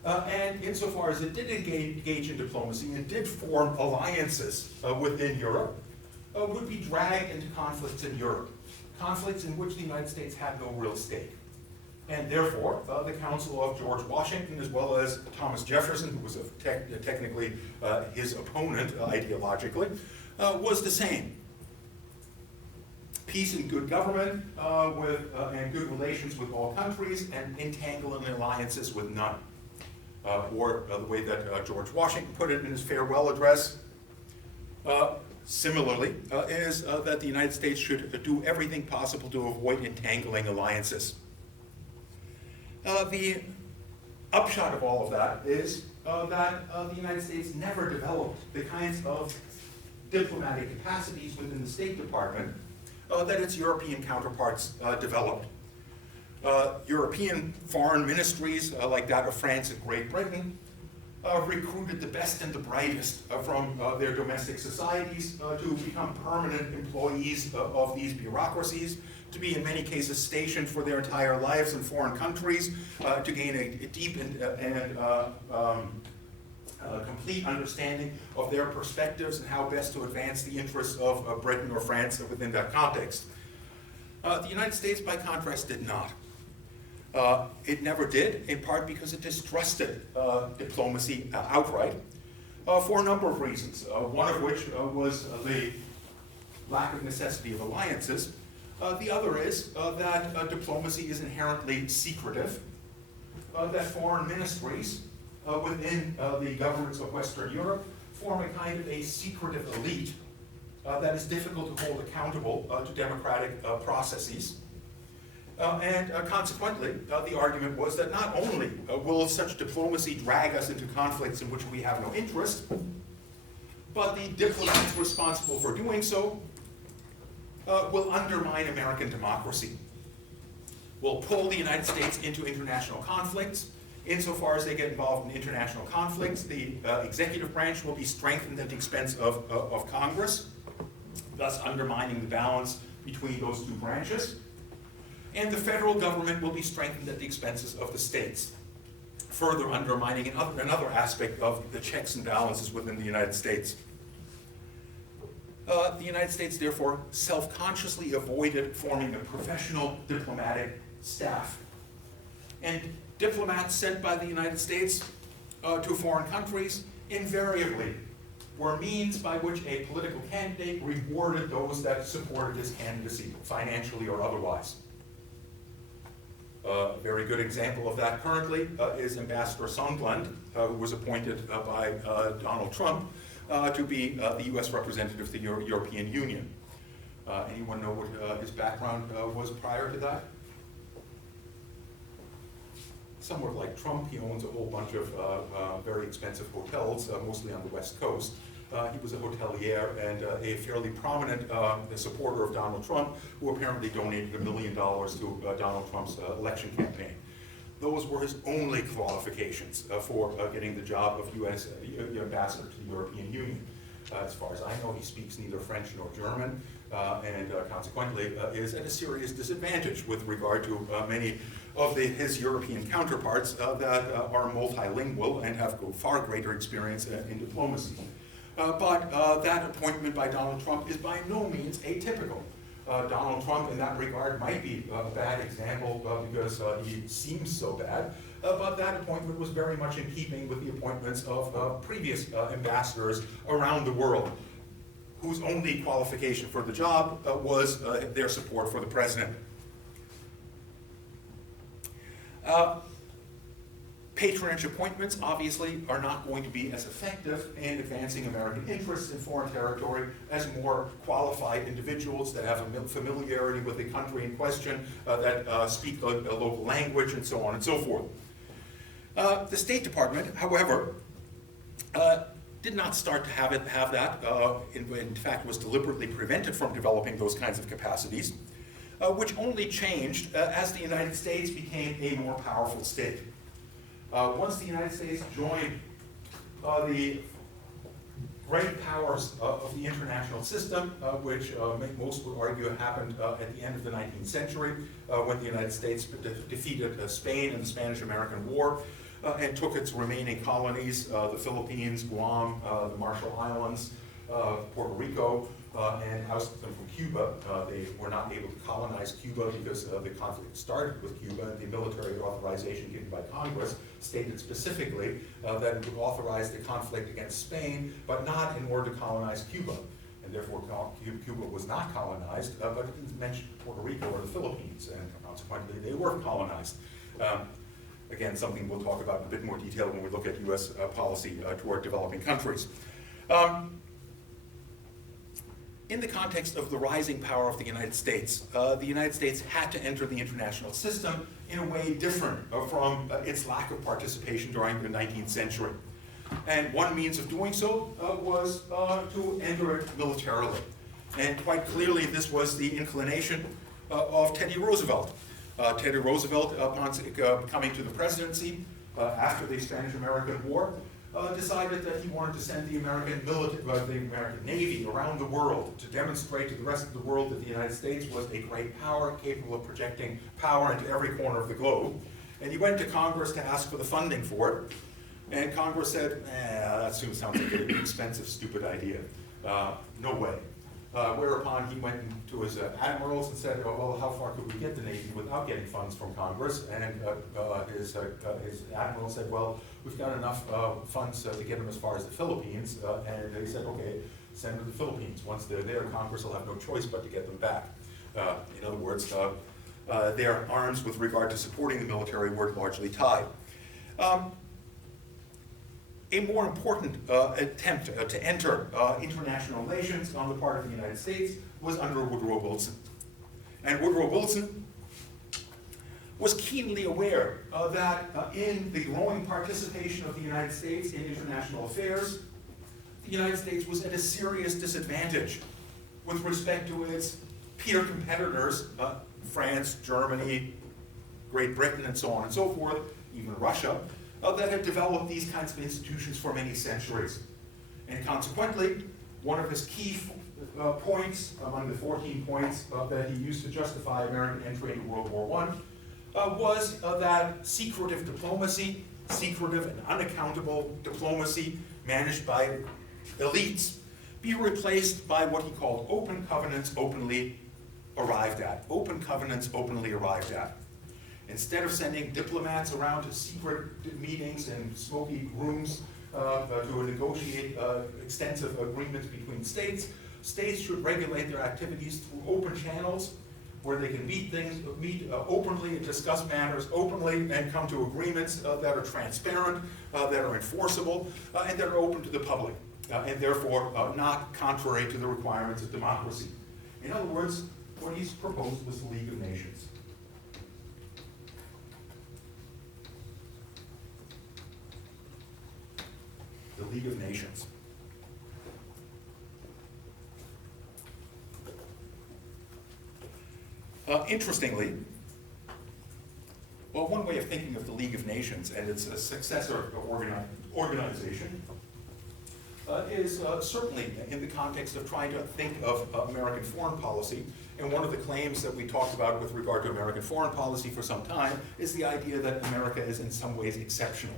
And insofar as it did engage in diplomacy and did form alliances within Europe, would be dragged into conflicts in Europe, conflicts in which the United States had no real stake. And therefore, the counsel of George Washington, as well as Thomas Jefferson, who was technically his opponent ideologically, was the same. Peace and good government and good relations with all countries, and entangle in alliances with none. Or the way that George Washington put it in his farewell address, similarly, is that the United States should do everything possible to avoid entangling alliances. The upshot of all of that is that the United States never developed the kinds of diplomatic capacities within the State Department that its European counterparts developed. European foreign ministries, like that of France and Great Britain, recruited the best and the brightest from their domestic societies to become permanent employees of these bureaucracies, to be in many cases stationed for their entire lives in foreign countries, to gain a deep and complete understanding of their perspectives and how best to advance the interests of Britain or France within that context. The United States, by contrast, did not. It never did, in part because it distrusted diplomacy outright, for a number of reasons, one of which was the lack of necessity of alliances. The other is that diplomacy is inherently secretive, that foreign ministries within the governments of Western Europe form a kind of a secretive elite that is difficult to hold accountable to democratic processes. And consequently, the argument was that not only will such diplomacy drag us into conflicts in which we have no interest, but the diplomats responsible for doing so will undermine American democracy, will pull the United States into international conflicts. Insofar as they get involved in international conflicts, the executive branch will be strengthened at the expense of Congress, thus undermining the balance between those two branches. And the federal government will be strengthened at the expenses of the states, further undermining another aspect of the checks and balances within the United States. The United States, therefore, self-consciously avoided forming a professional diplomatic staff. And diplomats sent by the United States to foreign countries invariably were means by which a political candidate rewarded those that supported his candidacy, financially or otherwise. A very good example of that currently is Ambassador Sondland, who was appointed by Donald Trump to be the U.S. representative to the European Union. Anyone know what his background was prior to that? Somewhat like Trump, he owns a whole bunch of very expensive hotels, mostly on the West Coast. He was a hotelier and a fairly prominent supporter of Donald Trump, who apparently donated $1 million to Donald Trump's election campaign. Those were his only qualifications for getting the job of U.S. ambassador to the European Union. As far as I know, he speaks neither French nor German, and consequently is at a serious disadvantage with regard to many of his European counterparts that are multilingual and have far greater experience in diplomacy. But that appointment by Donald Trump is by no means atypical. Donald Trump in that regard might be a bad example because he seems so bad, but that appointment was very much in keeping with the appointments of previous ambassadors around the world, whose only qualification for the job was their support for the president. Patronage appointments, obviously, are not going to be as effective in advancing American interests in foreign territory as more qualified individuals that have a familiarity with the country in question, that speak a local language, and so on and so forth. The State Department, however, did not start to have that. In fact, was deliberately prevented from developing those kinds of capacities, which only changed as the United States became a more powerful state. Once the United States joined the great powers of the international system, which most would argue happened at the end of the 19th century, when the United States defeated Spain in the Spanish-American War, and took its remaining colonies, the Philippines, Guam, the Marshall Islands, Puerto Rico, and ousted them from Cuba. They were not able to colonize Cuba because the conflict started with Cuba, and the military authorization given by Congress stated specifically that it would authorize the conflict against Spain, but not in order to colonize Cuba. And therefore, Cuba was not colonized, but it didn't mention Puerto Rico or the Philippines, and consequently, they were colonized. Again, something we'll talk about in a bit more detail when we look at U.S. policy toward developing countries. In the context of the rising power of the United States had to enter the international system in a way different from its lack of participation during the 19th century. And one means of doing so was to enter it militarily. And quite clearly, this was the inclination of Teddy Roosevelt. Teddy Roosevelt, upon coming to the presidency after the Spanish-American War, decided that he wanted to send the American Navy around the world to demonstrate to the rest of the world that the United States was a great power capable of projecting power into every corner of the globe. And he went to Congress to ask for the funding for it. And Congress said, that sounds like an expensive, stupid idea. No way. Whereupon he went to his admirals and said, oh, well, how far could we get the Navy without getting funds from Congress? And his admiral said, well, we've got enough funds to get them as far as the Philippines. And they said, okay, send them to the Philippines. Once they're there, Congress will have no choice but to get them back. In other words, their arms with regard to supporting the military were largely tied. A more important attempt to enter international relations on the part of the United States was under Woodrow Wilson. And Woodrow Wilson was keenly aware that in the growing participation of the United States in international affairs, the United States was at a serious disadvantage with respect to its peer competitors, France, Germany, Great Britain, and so on and so forth, even Russia, that had developed these kinds of institutions for many centuries. And consequently, one of his key points among the 14 points that he used to justify American entry into World War I was that secretive diplomacy, secretive and unaccountable diplomacy managed by elites, be replaced by what he called open covenants openly arrived at. Open covenants openly arrived at. Instead of sending diplomats around to secret meetings and smoky rooms to negotiate extensive agreements between states, states should regulate their activities through open channels where they can meet openly and discuss matters openly and come to agreements that are transparent, that are enforceable, and that are open to the public, and therefore not contrary to the requirements of democracy. In other words, what he's proposed was the League of Nations. The League of Nations. Interestingly, well, one way of thinking of the League of Nations and its successor organization is certainly in the context of trying to think of American foreign policy. And one of the claims that we talked about with regard to American foreign policy for some time is the idea that America is in some ways exceptional.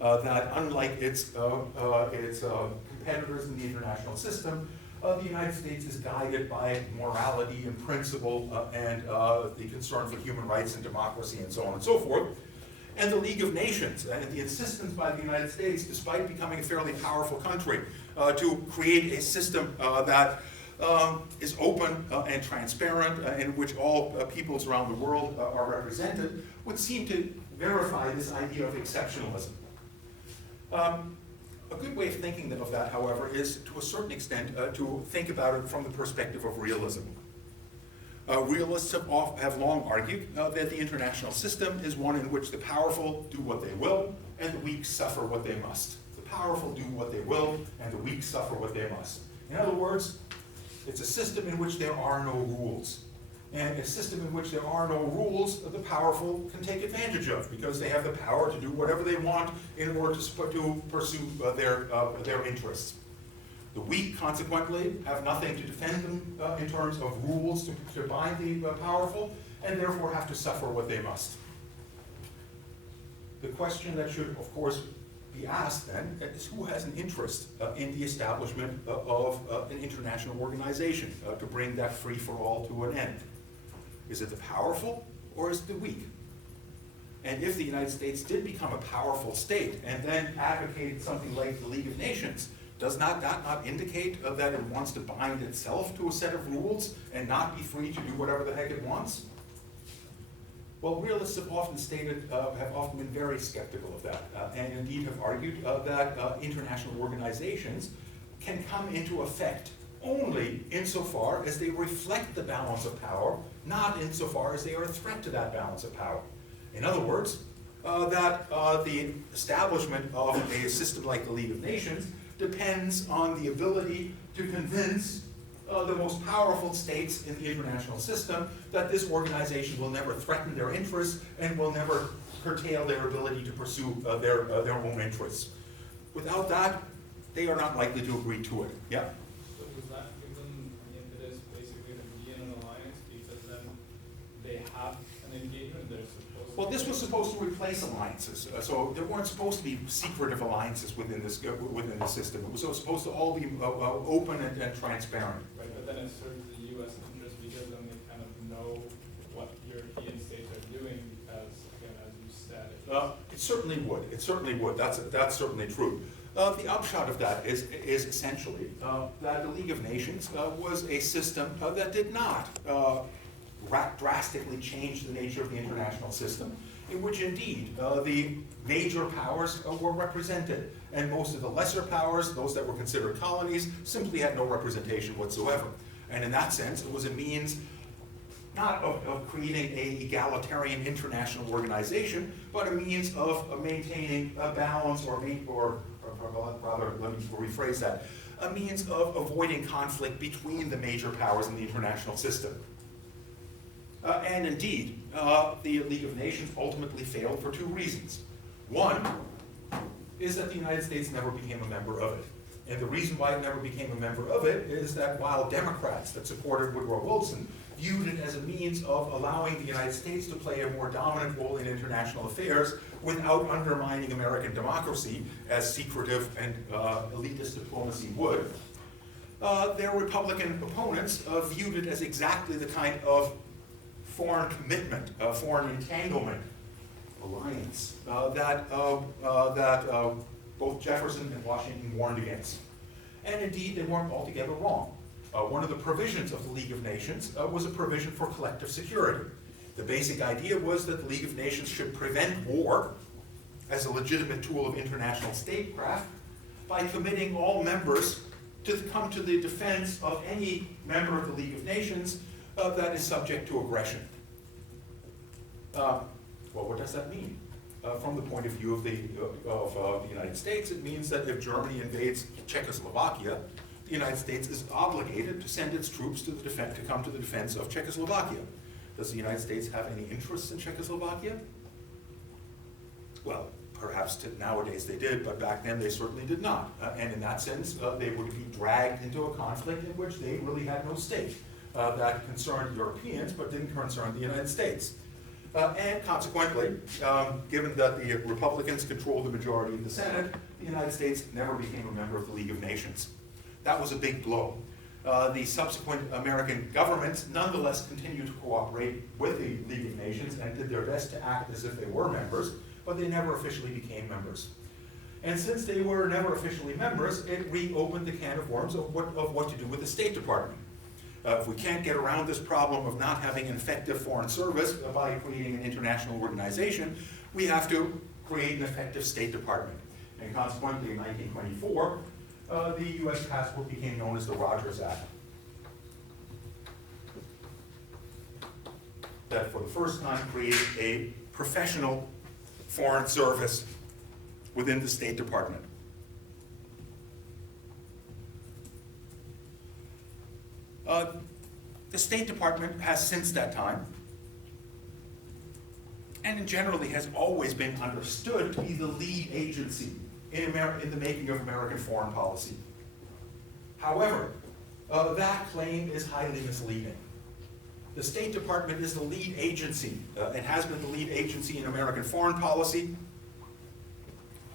That unlike its competitors in the international system, the United States is guided by morality and principle and the concern for human rights and democracy and so on and so forth. And the League of Nations and the insistence by the United States, despite becoming a fairly powerful country, to create a system that is open and transparent, in which all peoples around the world are represented, would seem to verify this idea of exceptionalism. A good way of thinking of that, however, is to a certain extent to think about it from the perspective of realism. Realists have long argued that the international system is one in which the powerful do what they will and the weak suffer what they must. The powerful do what they will and the weak suffer what they must. In other words, it's a system in which there are no rules. And a system in which there are no rules, the powerful can take advantage of because they have the power to do whatever they want in order to pursue their interests. The weak, consequently, have nothing to defend them in terms of rules to bind the powerful, and therefore have to suffer what they must. The question that should, of course, be asked then is who has an interest in the establishment of an international organization to bring that free-for-all to an end? Is it the powerful or is it the weak? And if the United States did become a powerful state and then advocated something like the League of Nations, does that not indicate that it wants to bind itself to a set of rules and not be free to do whatever the heck it wants? Well, realists have often been very skeptical of that, and indeed have argued that international organizations can come into effect only insofar as they reflect the balance of power, not insofar as they are a threat to that balance of power. In other words, that the establishment of a system like the League of Nations depends on the ability to convince the most powerful states in the international system, that this organization will never threaten their interests and will never curtail their ability to pursue their own interests. Without that, they are not likely to agree to it. Yeah? So does that give them the impetus basically to be in an alliance because then they have an engagement they're supposed to? Well, this was supposed to replace alliances, so there weren't supposed to be secretive alliances within the system. It was supposed to all be open and transparent. Right, but then it serves the U.S. interest because then they kind of know what European states are doing because, again, as you said, it certainly would. It certainly would. That's certainly true. The upshot of that is essentially that the League of Nations was a system that did not drastically change the nature of the international system, in which indeed the major powers were represented, and most of the lesser powers, those that were considered colonies, simply had no representation whatsoever. And in that sense, it was a means not of creating an egalitarian international organization, but a means of maintaining a balance, or rather, let me rephrase that, a means of avoiding conflict between the major powers in the international system. And indeed, the League of Nations ultimately failed for two reasons. One is that the United States never became a member of it. And the reason why it never became a member of it is that while Democrats that supported Woodrow Wilson viewed it as a means of allowing the United States to play a more dominant role in international affairs without undermining American democracy, as secretive and elitist diplomacy would, their Republican opponents viewed it as exactly the kind of foreign commitment, foreign entanglement, alliance that both Jefferson and Washington warned against. And indeed, they weren't altogether wrong. One of the provisions of the League of Nations was a provision for collective security. The basic idea was that the League of Nations should prevent war as a legitimate tool of international statecraft by committing all members to come to the defense of any member of the League of Nations that is subject to aggression. Well, what does that mean? From the point of view of the United States, it means that if Germany invades Czechoslovakia, the United States is obligated to send its troops to come to the defense of Czechoslovakia. Does the United States have any interest in Czechoslovakia? Well, perhaps nowadays they did, but back then they certainly did not. And in that sense, they would be dragged into a conflict in which they really had no stake. That concerned Europeans, but didn't concern the United States. And consequently, given that the Republicans controlled the majority of the Senate, the United States never became a member of the League of Nations. That was a big blow. The subsequent American governments nonetheless continued to cooperate with the League of Nations and did their best to act as if they were members, but they never officially became members. And since they were never officially members, it reopened the can of worms of what to do with the State Department. If we can't get around this problem of not having an effective foreign service by creating an international organization, we have to create an effective State Department. And consequently, in 1924, the U.S. passed what became known as the Rogers Act. That for the first time created a professional foreign service within the State Department. The State Department has since that time, and generally has always been understood to be the lead agency in the making of American foreign policy. However, that claim is highly misleading. The State Department is the lead agency. It has been the lead agency in American foreign policy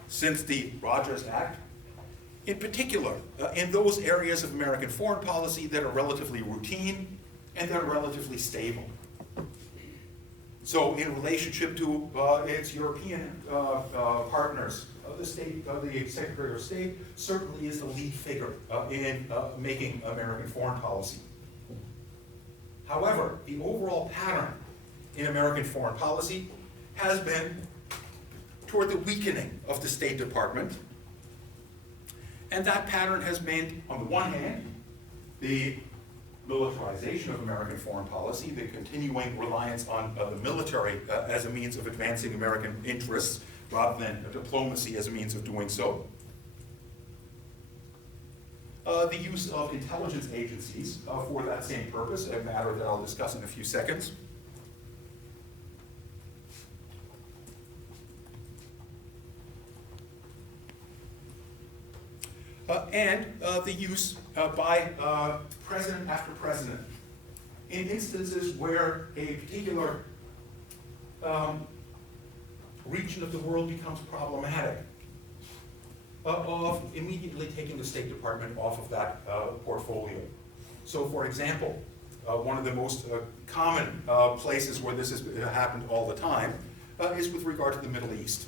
since the Rogers Act. In particular, in those areas of American foreign policy that are relatively routine and that are relatively stable. So in relationship to its European partners, the Secretary of State certainly is the lead figure in making American foreign policy. However, the overall pattern in American foreign policy has been toward the weakening of the State Department. And that pattern has meant, on the one hand, the militarization of American foreign policy, the continuing reliance on the military as a means of advancing American interests, rather than diplomacy as a means of doing so. the use of intelligence agencies for that same purpose, a matter that I'll discuss in a few seconds. And the use by president after president in instances where a particular region of the world becomes problematic, of immediately taking the State Department off of that portfolio. So for example, one of the most common places where this has happened all the time is with regard to the Middle East.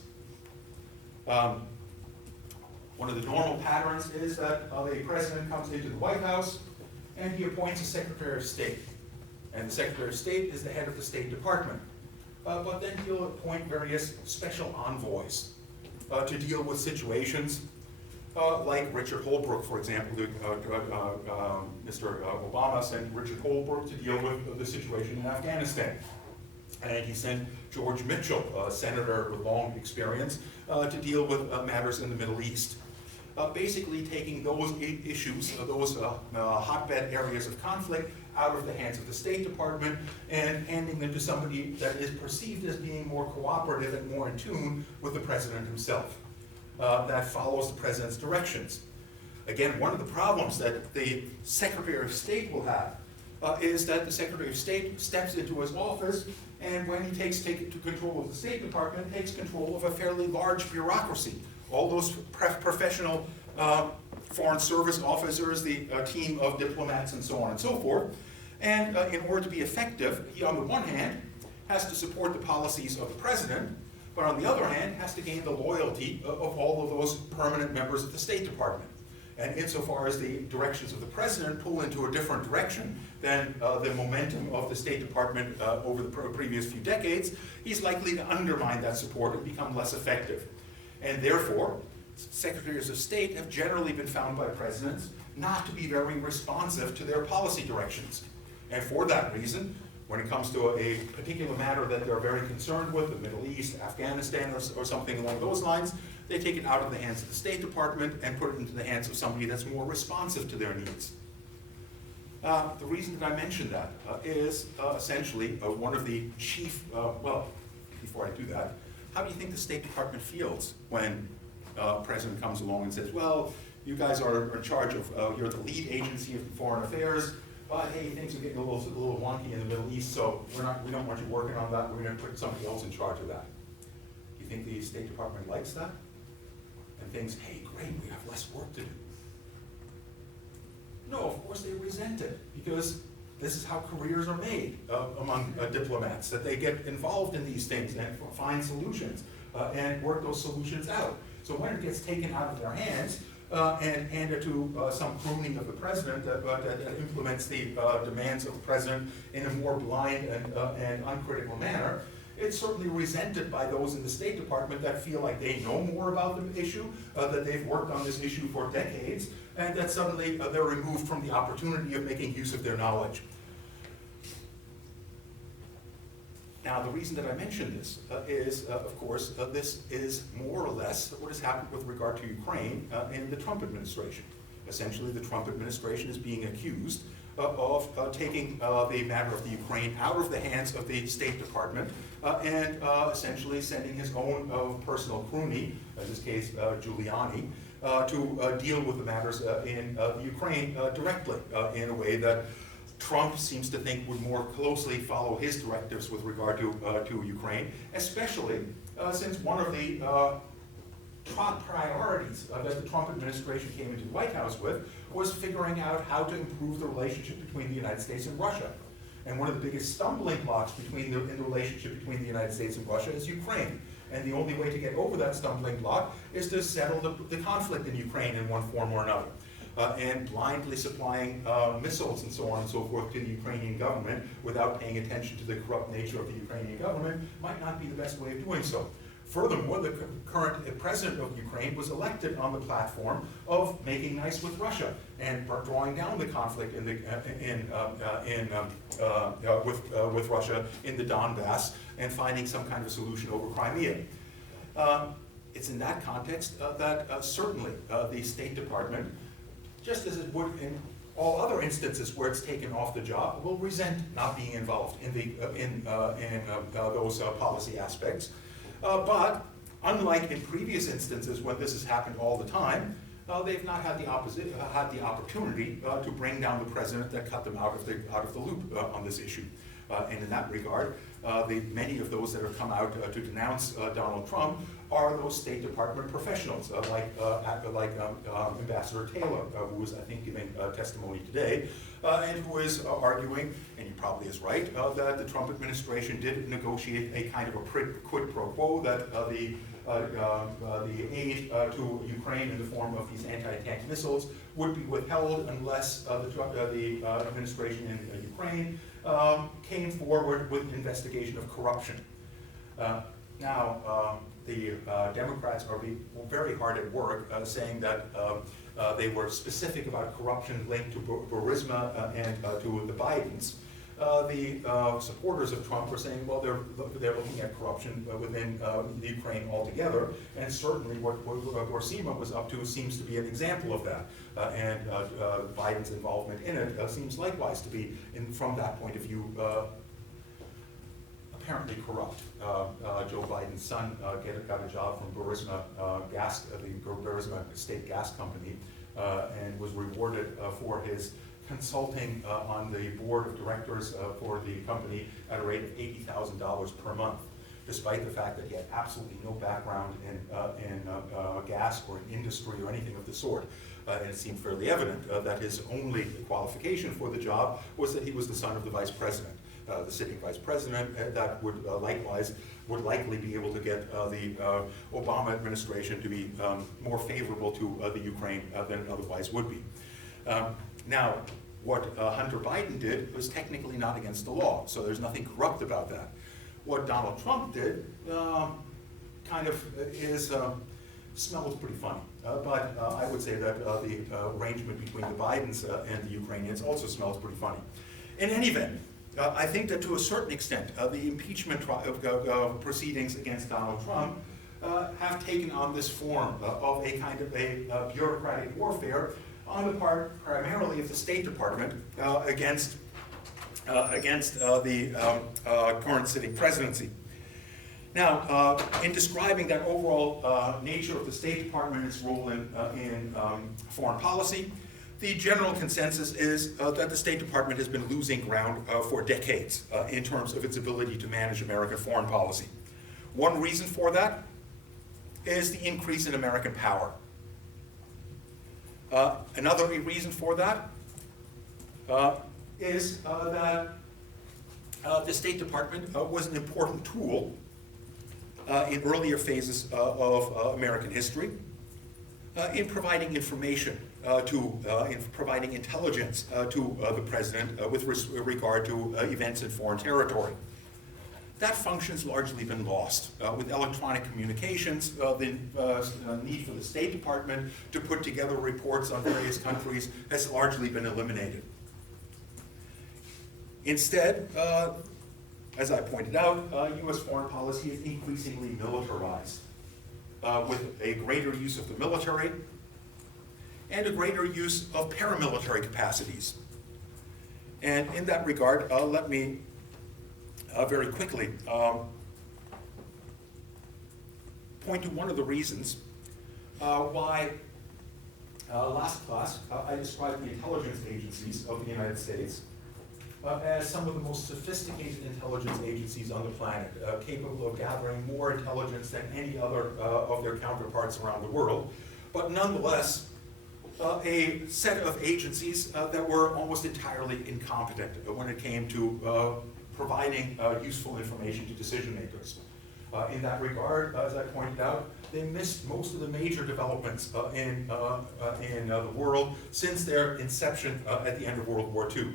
One of the normal patterns is that a president comes into the White House and he appoints a Secretary of State. And the Secretary of State is the head of the State Department. But then he'll appoint various special envoys to deal with situations like Richard Holbrooke, for example. Mr. Obama sent Richard Holbrooke to deal with the situation in Afghanistan. And he sent George Mitchell, a senator with long experience, to deal with matters in the Middle East. Basically taking those issues, those hotbed areas of conflict out of the hands of the State Department and handing them to somebody that is perceived as being more cooperative and more in tune with the president himself, that follows the president's directions. Again, one of the problems that the Secretary of State will have is that the Secretary of State steps into his office, and when he takes control of the State Department, takes control of a fairly large bureaucracy. All those professional foreign service officers, the team of diplomats, and so on and so forth. And in order to be effective, he, on the one hand, has to support the policies of the president, but on the other hand, has to gain the loyalty of all of those permanent members of the State Department. And insofar as the directions of the president pull into a different direction than the momentum of the State Department over the previous few decades, he's likely to undermine that support and become less effective. And therefore, secretaries of state have generally been found by presidents not to be very responsive to their policy directions. And for that reason, when it comes to a particular matter that they're very concerned with, the Middle East, Afghanistan, or something along those lines, they take it out of the hands of the State Department and put it into the hands of somebody that's more responsive to their needs. The reason that I mention that is essentially one of the chief, well, before I do that, how do you think the State Department feels when a president comes along and says, well, you guys are in charge of, you're the lead agency of foreign affairs, but hey, things are getting a little wonky in the Middle East, so we don't want you working on that, we're going to put somebody else in charge of that. Do you think the State Department likes that? And thinks, hey, great, we have less work to do. No, of course they resent it, because this is how careers are made among diplomats, that they get involved in these things and find solutions and work those solutions out. So when it gets taken out of their hands and handed to some crooning of the president that implements the demands of the president in a more blind and uncritical manner, it's certainly resented by those in the State Department that feel like they know more about the issue, that they've worked on this issue for decades, and that suddenly they're removed from the opportunity of making use of their knowledge. Now, the reason that I mention this is, of course, this is more or less what has happened with regard to Ukraine in the Trump administration. Essentially, the Trump administration is being accused of taking the matter of the Ukraine out of the hands of the State Department and essentially sending his own personal crony, in this case Giuliani, to deal with the matters in the Ukraine directly in a way that Trump seems to think would more closely follow his directives with regard to Ukraine, especially since one of the top priorities that the Trump administration came into the White House with was figuring out how to improve the relationship between the United States and Russia. And one of the biggest stumbling blocks in the relationship between the United States and Russia is Ukraine. And the only way to get over that stumbling block is to settle the conflict in Ukraine in one form or another. And blindly supplying missiles and so on and so forth to the Ukrainian government without paying attention to the corrupt nature of the Ukrainian government might not be the best way of doing so. Furthermore, the current president of Ukraine was elected on the platform of making nice with Russia and drawing down the conflict with Russia in the Donbass and finding some kind of solution over Crimea. It's in that context that certainly the State Department just as it would in all other instances where it's taken off the job, will resent not being involved in those policy aspects. But unlike in previous instances when this has happened all the time, they've not had the opportunity to bring down the president that cut them out of the loop on this issue. And in that regard, many of those that have come out to denounce Donald Trump are those State Department professionals, like Ambassador Taylor, who was, I think, giving testimony today, and who is arguing, and he probably is right, that the Trump administration did negotiate a kind of a quid pro quo, that the aid to Ukraine in the form of these anti-tank missiles would be withheld unless the administration in Ukraine came forward with an investigation of corruption. Now, the Democrats are very hard at work saying that they were specific about corruption linked to Burisma and to the Bidens. The supporters of Trump were saying, well, they're looking at corruption within the Ukraine altogether, and certainly what Burisma was up to seems to be an example of that. And Biden's involvement in it seems likewise to be, from that point of view, apparently corrupt. Joe Biden's son got a job from Burisma the Burisma State Gas Company, and was rewarded for his consulting on the board of directors for the company at a rate of $80,000 per month, despite the fact that he had absolutely no background in gas or in industry or anything of the sort. And it seemed fairly evident that his only qualification for the job was that he was the son of the vice president. The sitting vice president that would likely be able to get the Obama administration to be more favorable to the Ukraine than it otherwise would be. Now, what Hunter Biden did was technically not against the law, so there's nothing corrupt about that. What Donald Trump did kind of smells pretty funny. But I would say that the arrangement between the Bidens and the Ukrainians also smells pretty funny. In any event, I think that to a certain extent, the impeachment proceedings against Donald Trump have taken on this form of a kind of a bureaucratic warfare on the part primarily of the State Department against the current sitting presidency. Now, in describing that overall nature of the State Department and its role in foreign policy, the general consensus is that the State Department has been losing ground for decades in terms of its ability to manage American foreign policy. One reason for that is the increase in American power. Another reason for that is that the State Department was an important tool in earlier phases of American history in providing information in providing intelligence to the president with regard to events in foreign territory. That function's largely been lost. With electronic communications, the need for the State Department to put together reports on various countries has largely been eliminated. Instead, as I pointed out, U.S. foreign policy is increasingly militarized, with a greater use of the military and a greater use of paramilitary capacities. And in that regard, let me very quickly point to one of the reasons why last class I described the intelligence agencies of the United States as some of the most sophisticated intelligence agencies on the planet, capable of gathering more intelligence than any other of their counterparts around the world, but nonetheless a set of agencies that were almost entirely incompetent when it came to providing useful information to decision makers. In that regard, as I pointed out, they missed most of the major developments in the world since their inception at the end of World War II.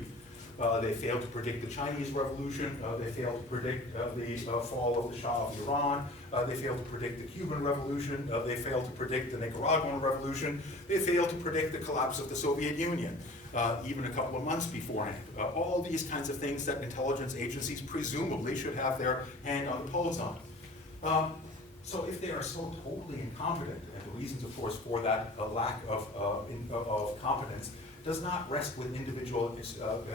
They failed to predict the Chinese Revolution. They failed to predict the fall of the Shah of Iran. They failed to predict the Cuban Revolution. They failed to predict the Nicaraguan Revolution. They failed to predict the collapse of the Soviet Union, even a couple of months beforehand. All these kinds of things that intelligence agencies presumably should have their hand on the pulse on. So if they are so totally incompetent, and the reasons, of course, for that lack of competence does not rest with individual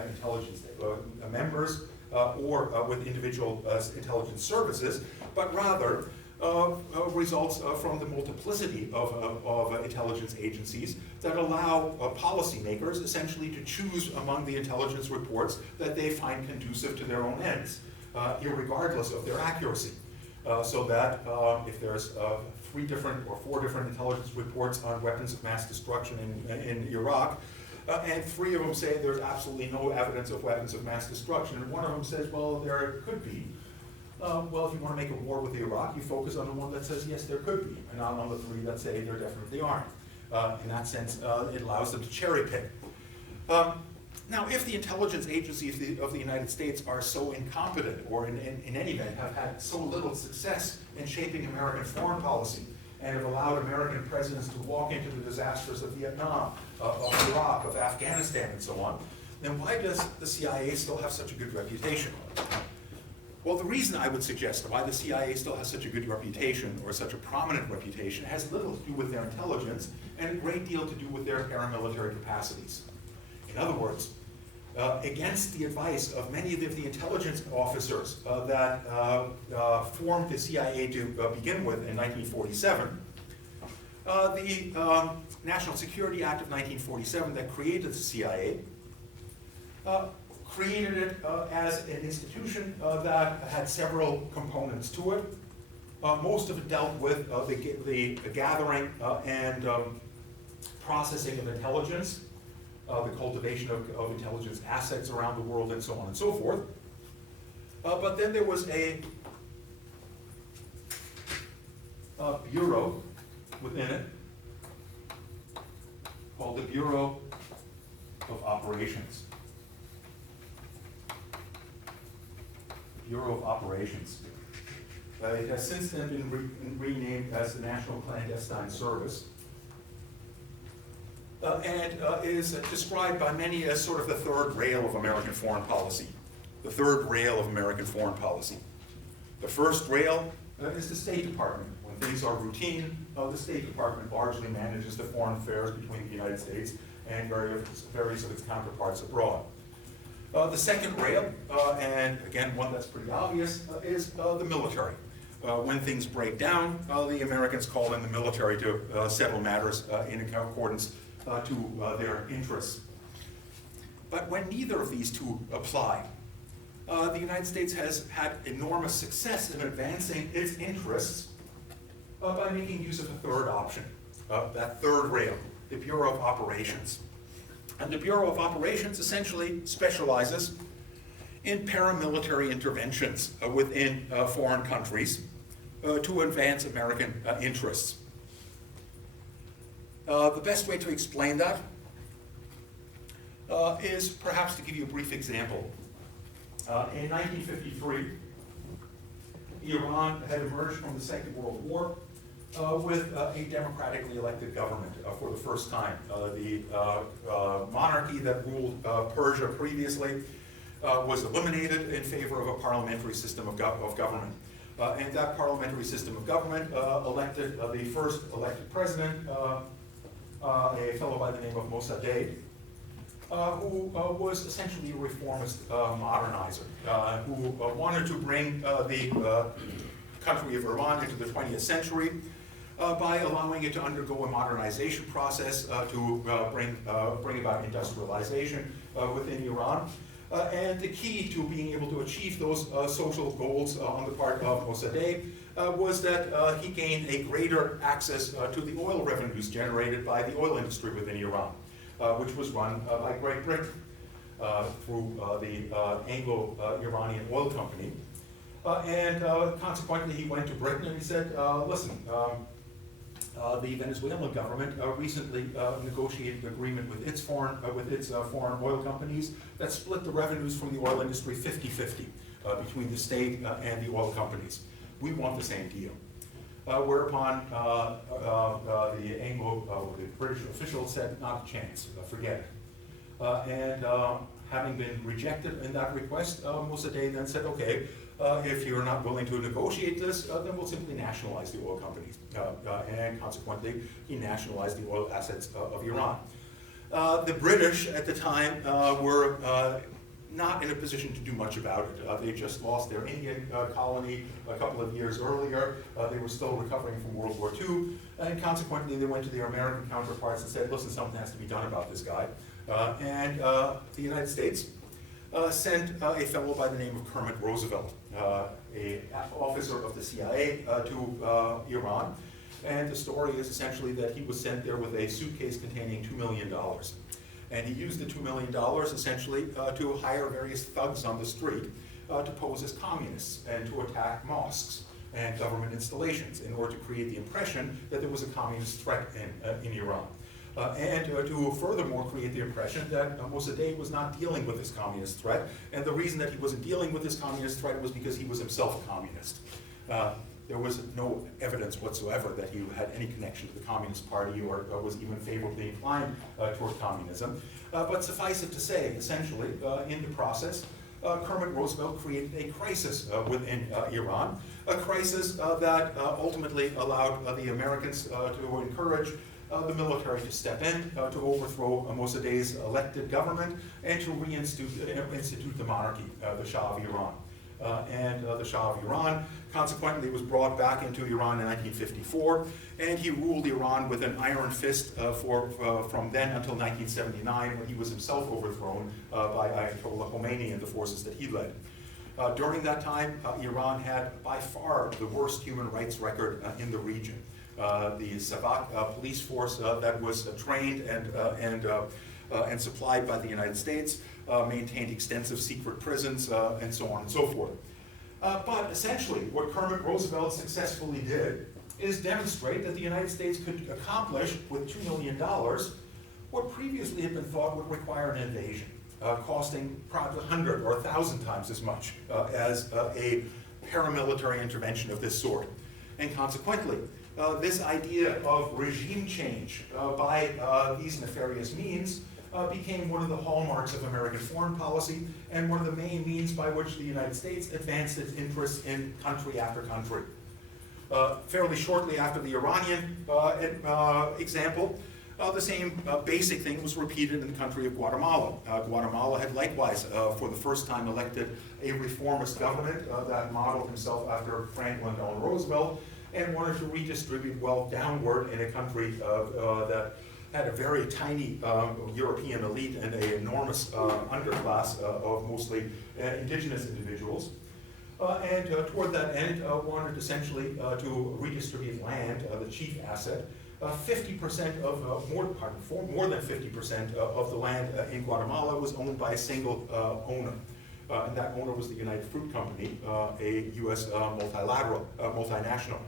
intelligence members or with individual intelligence services, but rather results from the multiplicity of intelligence agencies that allow policymakers essentially to choose among the intelligence reports that they find conducive to their own ends, irregardless of their accuracy. So that if there's 3 different or 4 different intelligence reports on weapons of mass destruction in Iraq, and 3 of them say there's absolutely no evidence of weapons of mass destruction, and one of them says, well, there could be. Well, if you want to make a war with Iraq, you focus on the one that says, yes, there could be, and not on the 3 that say there definitely aren't. In that sense, it allows them to cherry pick. Now, if the intelligence agencies of the United States are so incompetent, or in any event have had so little success in shaping American foreign policy, and have allowed American presidents to walk into the disasters of Vietnam, of Iraq, of Afghanistan, and so on, then why does the CIA still have such a good reputation? Well, the reason I would suggest why the CIA still has such a good reputation, or such a prominent reputation, has little to do with their intelligence, and a great deal to do with their paramilitary capacities. In other words, against the advice of many of the intelligence officers that formed the CIA to begin with in 1947, the National Security Act of 1947 that created the CIA created it as an institution that had several components to it. Most of it dealt with the gathering and processing of intelligence, the cultivation of intelligence assets around the world, and so on and so forth. But then there was a bureau within it called the Bureau of Operations. Bureau of Operations. It has since then been renamed as the National Clandestine Service. And is described by many as sort of the third rail of American foreign policy. The third rail of American foreign policy. The first rail is the State Department. When things are routine, the State Department largely manages the foreign affairs between the United States and various of its counterparts abroad. The second rail, and again one that's pretty obvious, is the military. When things break down, the Americans call in the military to settle matters in accordance to their interests. But when neither of these two apply, the United States has had enormous success in advancing its interests by making use of the third option, that third rail, the Bureau of Operations. And the Bureau of Operations essentially specializes in paramilitary interventions within foreign countries to advance American interests. The best way to explain that is perhaps to give you a brief example. In 1953, Iran had emerged from the Second World War with a democratically elected government for the first time. The monarchy that ruled Persia previously was eliminated in favor of a parliamentary system of government. And that parliamentary system of government elected the first elected president, a fellow by the name of Mossadegh, who was essentially a reformist modernizer, who wanted to bring the country of Iran into the 20th century by allowing it to undergo a modernization process to bring about industrialization within Iran. And the key to being able to achieve those social goals on the part of Mossadegh was that he gained a greater access to the oil revenues generated by the oil industry within Iran, which was run by Great Britain through the Anglo-Iranian Oil Company. And consequently, he went to Britain and he said, listen, the Venezuelan government recently negotiated an agreement with its foreign oil companies that split the revenues from the oil industry 50-50 between the state and the oil companies. We want the same deal. Whereupon the British officials said, not a chance, forget it. And having been rejected in that request, Mossadegh then said, okay, if you're not willing to negotiate this, then we'll simply nationalize the oil companies. And consequently, he nationalized the oil assets of Iran. The British at the time were not in a position to do much about it. They just lost their Indian colony a couple of years earlier. They were still recovering from World War II, and consequently they went to their American counterparts and said, listen, something has to be done about this guy. And the United States sent a fellow by the name of Kermit Roosevelt, an officer of the CIA, to Iran. And the story is essentially that he was sent there with a suitcase containing $2 million. And he used the $2 million essentially to hire various thugs on the street to pose as communists and to attack mosques and government installations in order to create the impression that there was a communist threat in Iran. And to furthermore create the impression that Mossadegh was not dealing with this communist threat. And the reason that he wasn't dealing with this communist threat was because he was himself a communist. There was no evidence whatsoever that he had any connection to the Communist Party or was even favorably inclined toward communism. But suffice it to say, essentially, in the process, Kermit Roosevelt created a crisis within Iran, a crisis that ultimately allowed the Americans to encourage the military to step in, to overthrow Mossadegh's elected government, and to institute the monarchy, the Shah of Iran. And the Shah of Iran consequently was brought back into Iran in 1954, and he ruled Iran with an iron fist from then until 1979, when he was himself overthrown by Ayatollah Khomeini and the forces that he led. During that time, Iran had by far the worst human rights record in the region. The Savak police force that was trained and supplied by the United States maintained extensive secret prisons and so on and so forth. But essentially, what Kermit Roosevelt successfully did is demonstrate that the United States could accomplish with $2 million what previously had been thought would require an invasion, costing probably 100 or 1,000 times as much as a paramilitary intervention of this sort. And consequently, this idea of regime change by these nefarious means became one of the hallmarks of American foreign policy and one of the main means by which the United States advanced its interests in country after country. Fairly shortly after the Iranian example, the same basic thing was repeated in the country of Guatemala. Guatemala had likewise, for the first time, elected a reformist government that modeled himself after Franklin Delano Roosevelt and wanted to redistribute wealth downward in a country that had a very tiny European elite and an enormous underclass of mostly indigenous individuals. And toward that end, wanted essentially to redistribute land, the chief asset. 50% of, more than 50% of the land in Guatemala was owned by a single owner. And that owner was the United Fruit Company, a U.S. multinational.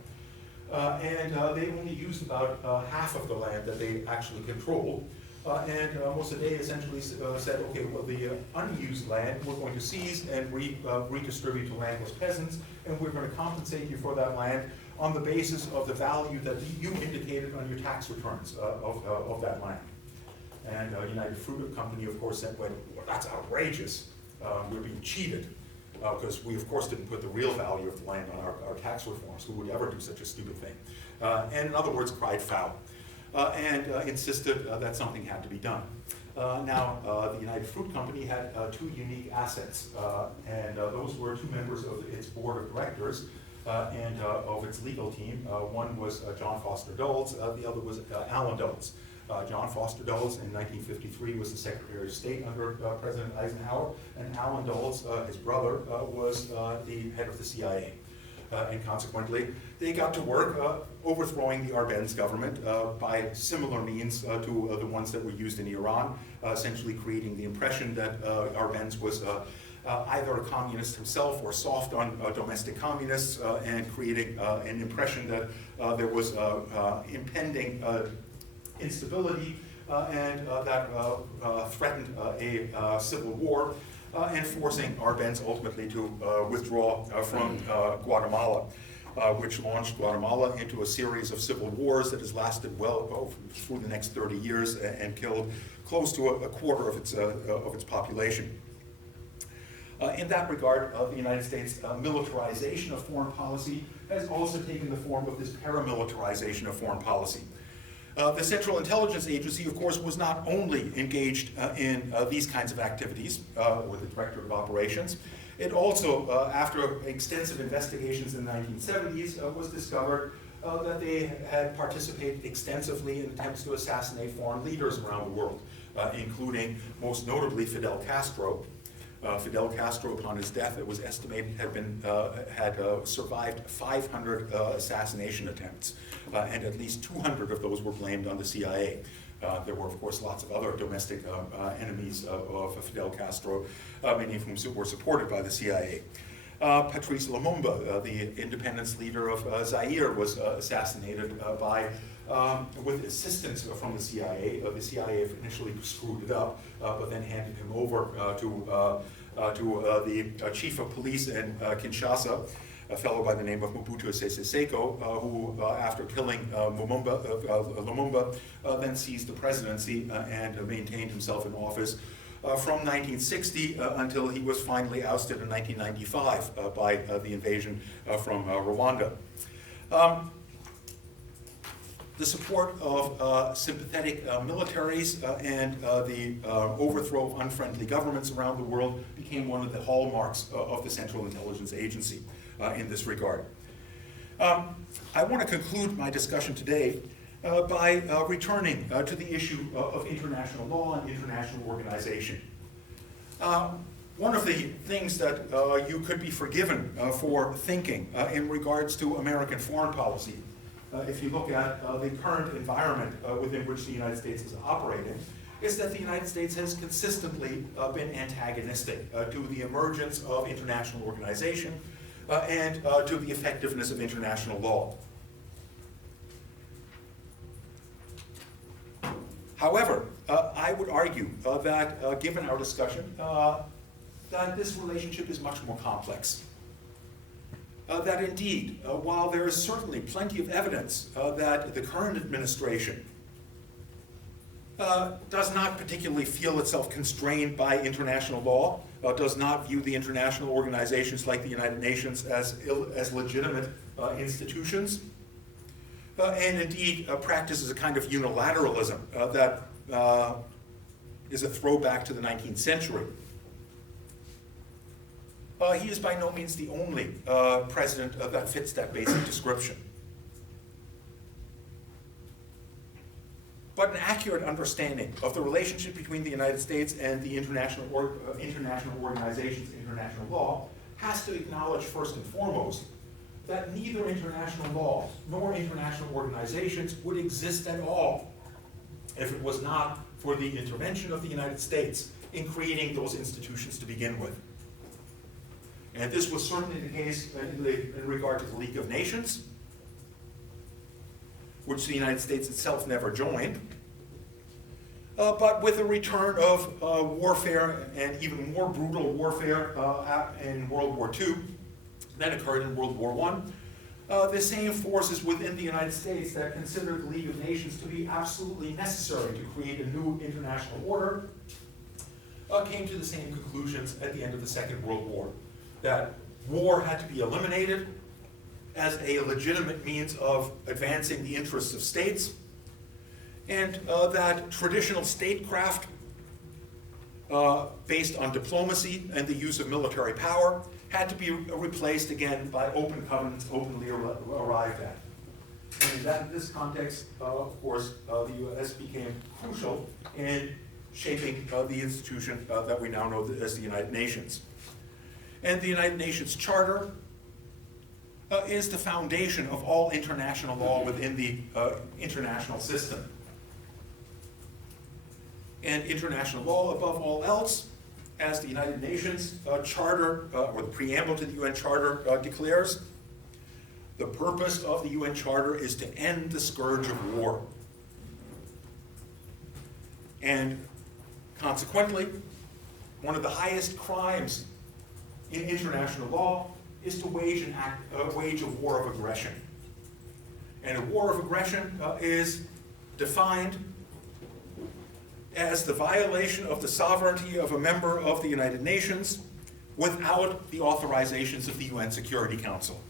And they only used about half of the land that they actually controlled. And Mossadegh essentially said, okay, well, the unused land we're going to seize and redistribute to landless peasants, and we're going to compensate you for that land on the basis of the value that you indicated on your tax returns of that land. And United Fruit Company, of course, said, well, that's outrageous. We're being cheated. Because we, of course, didn't put the real value of the land on our tax reforms. Who would ever do such a stupid thing? And in other words, cried foul. And insisted that something had to be done. Now, the United Fruit Company had two unique assets, and those were two members of its board of directors and of its legal team. One was John Foster Dulles, the other was Allen Dulles. John Foster Dulles in 1953 was the Secretary of State under President Eisenhower, and Allen Dulles, his brother, was the head of the CIA. And consequently, they got to work overthrowing the Arbenz government by similar means to the ones that were used in Iran, essentially creating the impression that Arbenz was either a communist himself or soft on domestic communists, and creating an impression that there was impending instability and that threatened a civil war, and forcing Arbenz ultimately to withdraw from Guatemala, which launched Guatemala into a series of civil wars that has lasted well through the next 30 years and killed close to a quarter of its population. In that regard, the United States militarization of foreign policy has also taken the form of this paramilitarization of foreign policy. The Central Intelligence Agency, of course, was not only engaged in these kinds of activities with the Director of Operations. It also, after extensive investigations in the 1970s, was discovered that they had participated extensively in attempts to assassinate foreign leaders around the world, including, most notably, Fidel Castro. Fidel Castro, upon his death, it was estimated had survived 500 assassination attempts, and at least 200 of those were blamed on the CIA. There were, of course, lots of other domestic enemies of Fidel Castro, many of whom were supported by the CIA. Patrice Lumumba, the independence leader of Zaire, was assassinated with assistance from the CIA. The CIA initially screwed it up, but then handed him over to the chief of police in Kinshasa, a fellow by the name of Mobutu Sese Seko, who, after killing Lumumba, then seized the presidency and maintained himself in office from 1960 until he was finally ousted in 1995 by the invasion from Rwanda. The support of sympathetic militaries and the overthrow of unfriendly governments around the world became one of the hallmarks of the Central Intelligence Agency in this regard. I want to conclude my discussion today by returning to the issue of international law and international organization. One of the things that you could be forgiven for thinking in regards to American foreign policy, if you look at the current environment within which the United States is operating, is that the United States has consistently been antagonistic to the emergence of international organization and to the effectiveness of international law. However, I would argue that given our discussion, that this relationship is much more complex. That indeed, while there is certainly plenty of evidence that the current administration does not particularly feel itself constrained by international law, does not view the international organizations like the United Nations as legitimate institutions, and indeed practices a kind of unilateralism that is a throwback to the 19th century. He is by no means the only president that fits that basic description. But an accurate understanding of the relationship between the United States and the international organizations, international law, has to acknowledge first and foremost that neither international law nor international organizations would exist at all if it was not for the intervention of the United States in creating those institutions to begin with. And this was certainly the case in regard to the League of Nations, which the United States itself never joined. But with the return of warfare, and even more brutal warfare in World War II that occurred in World War I, the same forces within the United States that considered the League of Nations to be absolutely necessary to create a new international order came to the same conclusions at the end of the Second World War. That war had to be eliminated as a legitimate means of advancing the interests of states, and that traditional statecraft based on diplomacy and the use of military power had to be replaced again by open covenants openly arrived at. And in this context, of course, the U.S. became crucial in shaping the institution that we now know as the United Nations. And the United Nations Charter is the foundation of all international law within the international system. And international law, above all else, as the United Nations Charter, or the preamble to the UN Charter declares, the purpose of the UN Charter is to end the scourge of war. And consequently, one of the highest crimes in international law is to wage a war of aggression. And a war of aggression is defined as the violation of the sovereignty of a member of the United Nations without the authorizations of the UN Security Council.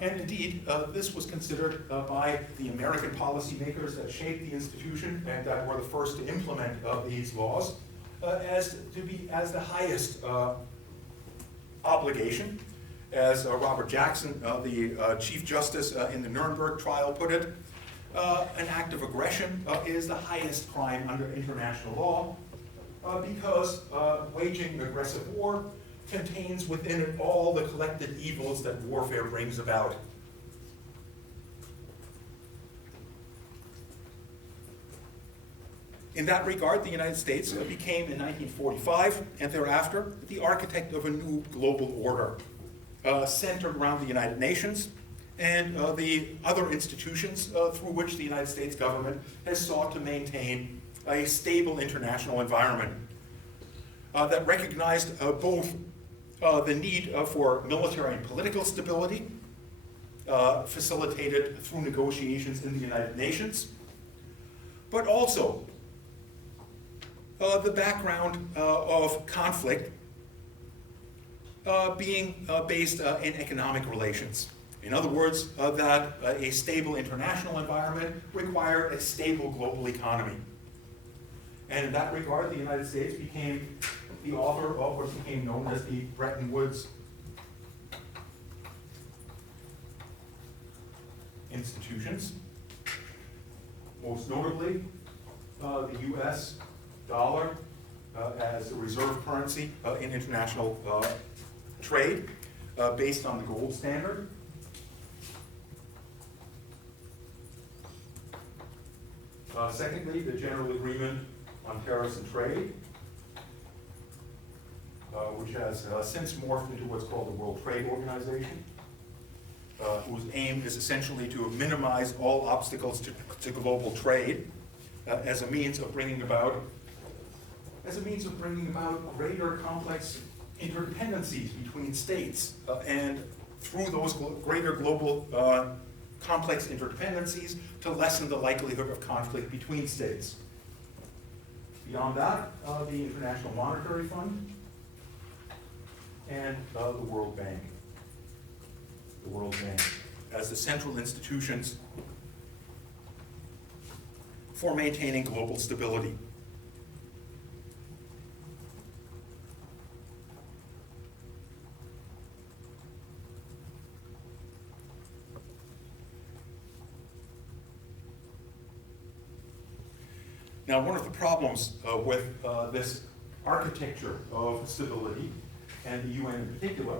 And indeed, this was considered by the American policymakers that shaped the institution and that were the first to implement these laws as the highest obligation. As Robert Jackson, the Chief Justice in the Nuremberg trial, put it, an act of aggression is the highest crime under international law because waging aggressive war contains within it all the collected evils that warfare brings about. In that regard, the United States became, in 1945 and thereafter, the architect of a new global order centered around the United Nations and the other institutions through which the United States government has sought to maintain a stable international environment that recognized both the need for military and political stability, facilitated through negotiations in the United Nations, but also the background of conflict being based in economic relations. In other words, that a stable international environment required a stable global economy. And in that regard, the United States became the author of what became known as the Bretton Woods institutions. Most notably, the US dollar as a reserve currency in international trade based on the gold standard. Secondly, the General Agreement on Tariffs and Trade, which has since morphed into what's called the World Trade Organization, whose aim is essentially to minimize all obstacles to global trade as a means of bringing about greater complex interdependencies between states, and through those greater global complex interdependencies to lessen the likelihood of conflict between states. Beyond that, the International Monetary Fund and the World Bank. The World Bank as the central institutions for maintaining global stability. Now, one of the problems with this architecture of stability, and the UN in particular,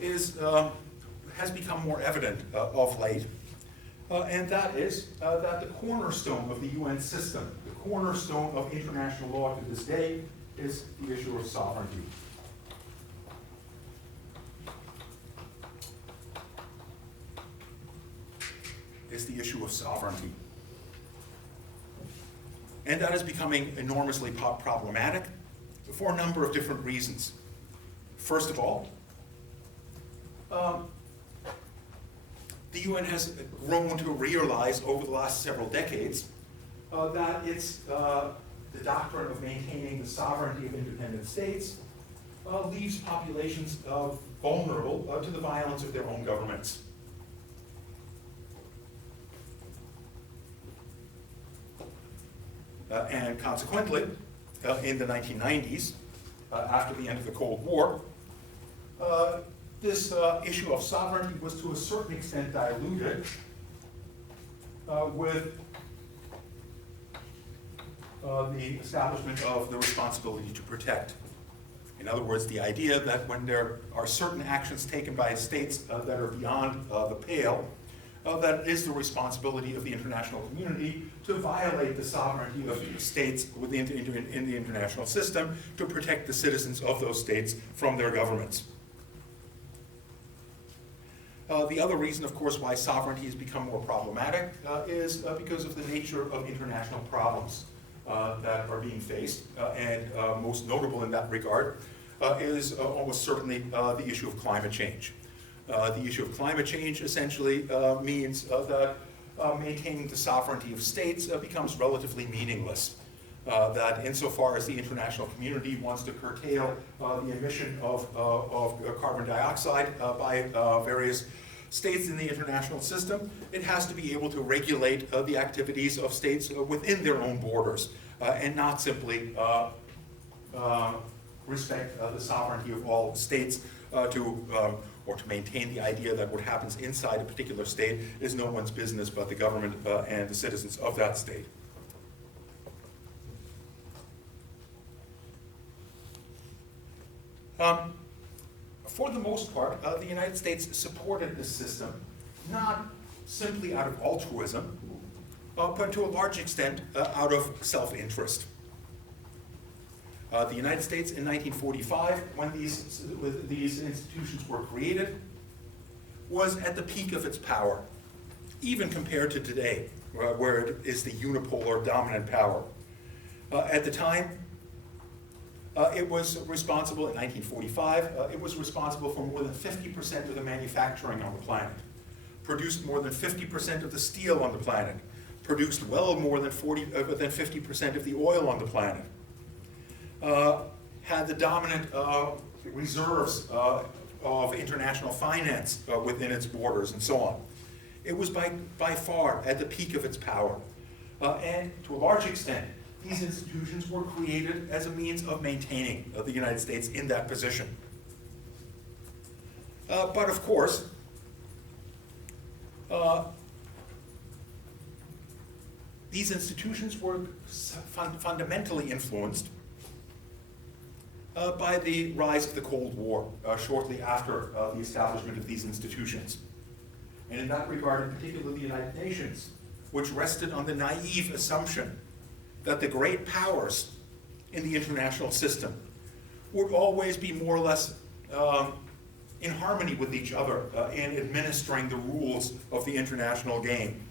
has become more evident of late. And that is that the cornerstone of the UN system, the cornerstone of international law to this day, is the issue of sovereignty. And that is becoming enormously problematic for a number of different reasons. First of all, the UN has grown to realize over the last several decades that the doctrine of maintaining the sovereignty of independent states leaves populations vulnerable to the violence of their own governments. And consequently, in the 1990s, after the end of the Cold War, this issue of sovereignty was to a certain extent diluted with the establishment of the responsibility to protect. In other words, the idea that when there are certain actions taken by states that are beyond the pale, that it is the responsibility of the international community to violate the sovereignty of states within in the international system to protect the citizens of those states from their governments. The other reason, of course, why sovereignty has become more problematic is because of the nature of international problems. that are being faced, and most notable in that regard is almost certainly the issue of climate change. The issue of climate change essentially means that maintaining the sovereignty of states becomes relatively meaningless. That insofar as the international community wants to curtail the emission of carbon dioxide by various states in the international system, it has to be able to regulate the activities of states within their own borders and not simply respect the sovereignty of all states or to maintain the idea that what happens inside a particular state is no one's business but the government and the citizens of that state. For the most part, the United States supported this system, not simply out of altruism, but to a large extent out of self-interest. The United States in 1945, when these institutions were created, was at the peak of its power, even compared to today, where it is the unipolar dominant power. At the time, it was responsible, in 1945, it was responsible for more than 50% of the manufacturing on the planet, produced more than 50% of the steel on the planet, produced well more than 50% of the oil on the planet, had the dominant reserves of international finance within its borders and so on. It was by far at the peak of its power. And to a large extent, these institutions were created as a means of maintaining the United States in that position. But of course, these institutions were fundamentally influenced by the rise of the Cold War shortly after the establishment of these institutions. And in that regard, in particular, the United Nations, which rested on the naive assumption that the great powers in the international system would always be more or less in harmony with each other in administering the rules of the international game.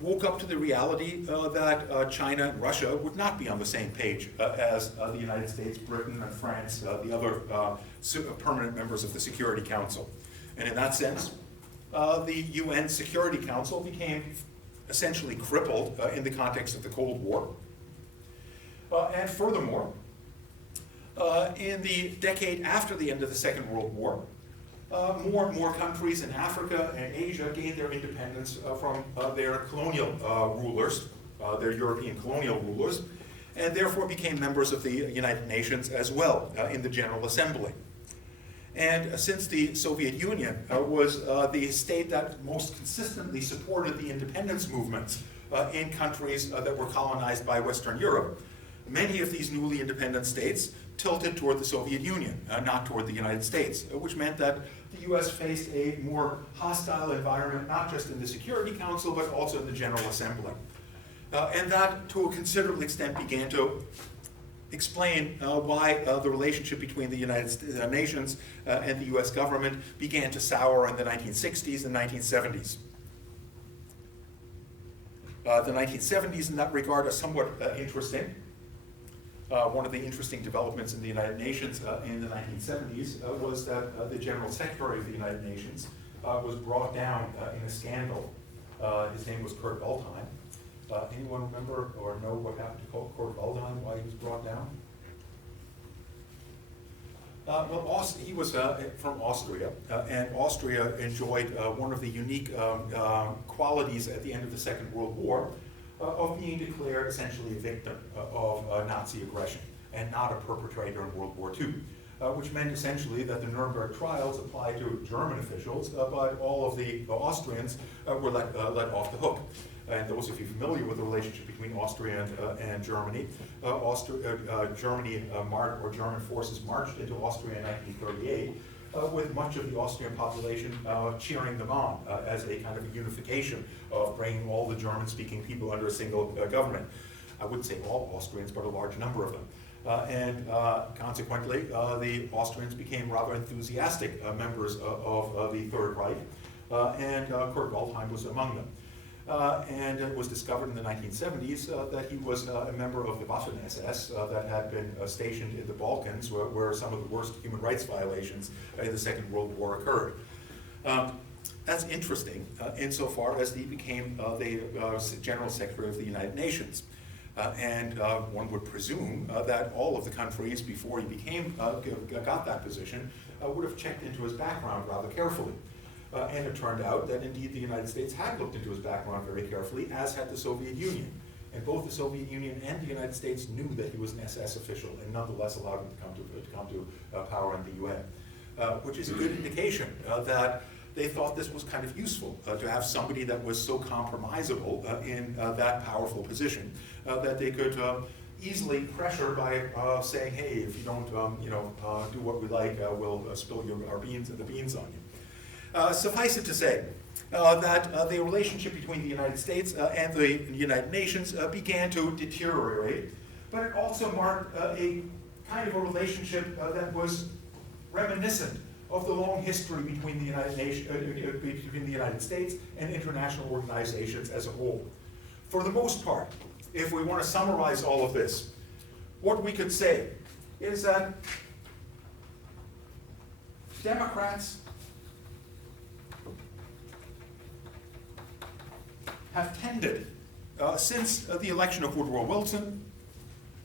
Woke up to the reality that China and Russia would not be on the same page as the United States, Britain, and France, the other permanent members of the Security Council. And in that sense, the UN Security Council became essentially crippled in the context of the Cold War. And furthermore, in the decade after the end of the Second World War, more and more countries in Africa and Asia gained their independence from their colonial rulers, their European colonial rulers, and therefore became members of the United Nations as well in the General Assembly. And since the Soviet Union was the state that most consistently supported the independence movements in countries that were colonized by Western Europe, many of these newly independent states tilted toward the Soviet Union, not toward the United States, which meant that the US faced a more hostile environment, not just in the Security Council, but also in the General Assembly. And that, to a considerable extent, began to explain why the relationship between the United Nations and the US government began to sour in the 1960s and 1970s. The 1970s in that regard are somewhat interesting. One of the interesting developments in the United Nations in the 1970s was that the General Secretary of the United Nations was brought down in a scandal. His name was Kurt Waldheim. Anyone remember or know what happened to Kurt Waldheim, why he was brought down? Well, he was from Austria, and Austria enjoyed one of the unique qualities at the end of the Second World War of being declared essentially a victim of Nazi aggression and not a perpetrator in World War II, which meant essentially that the Nuremberg trials applied to German officials, but all of the Austrians were let off the hook. And those of you familiar with the relationship between Austria and Germany, German forces marched into Austria in 1938 with much of the Austrian population cheering them on as a kind of a unification of bringing all the German-speaking people under a single government. I wouldn't say all Austrians, but a large number of them. And consequently, the Austrians became rather enthusiastic members of the Third Reich, and Kurt Waldheim was among them. And it was discovered in the 1970s that he was a member of the Waffen-SS that had been stationed in the Balkans, where some of the worst human rights violations in the Second World War occurred. That's interesting insofar as he became the General Secretary of the United Nations. And one would presume that all of the countries before he got that position would have checked into his background rather carefully. And it turned out that indeed the United States had looked into his background very carefully, as had the Soviet Union. And both the Soviet Union and the United States knew that he was an SS official and nonetheless allowed him to come to power in the UN, which is a good indication that they thought this was kind of useful to have somebody that was so compromisable in that powerful position that they could easily pressure by saying, hey, if you don't do what we like, we'll spill the beans on you. Suffice it to say that the relationship between the United States and the United Nations began to deteriorate, but it also marked a kind of a relationship that was reminiscent of the long history between the United States and international organizations as a whole. For the most part, if we want to summarize all of this, what we could say is that Democrats have tended, since the election of Woodrow Wilson,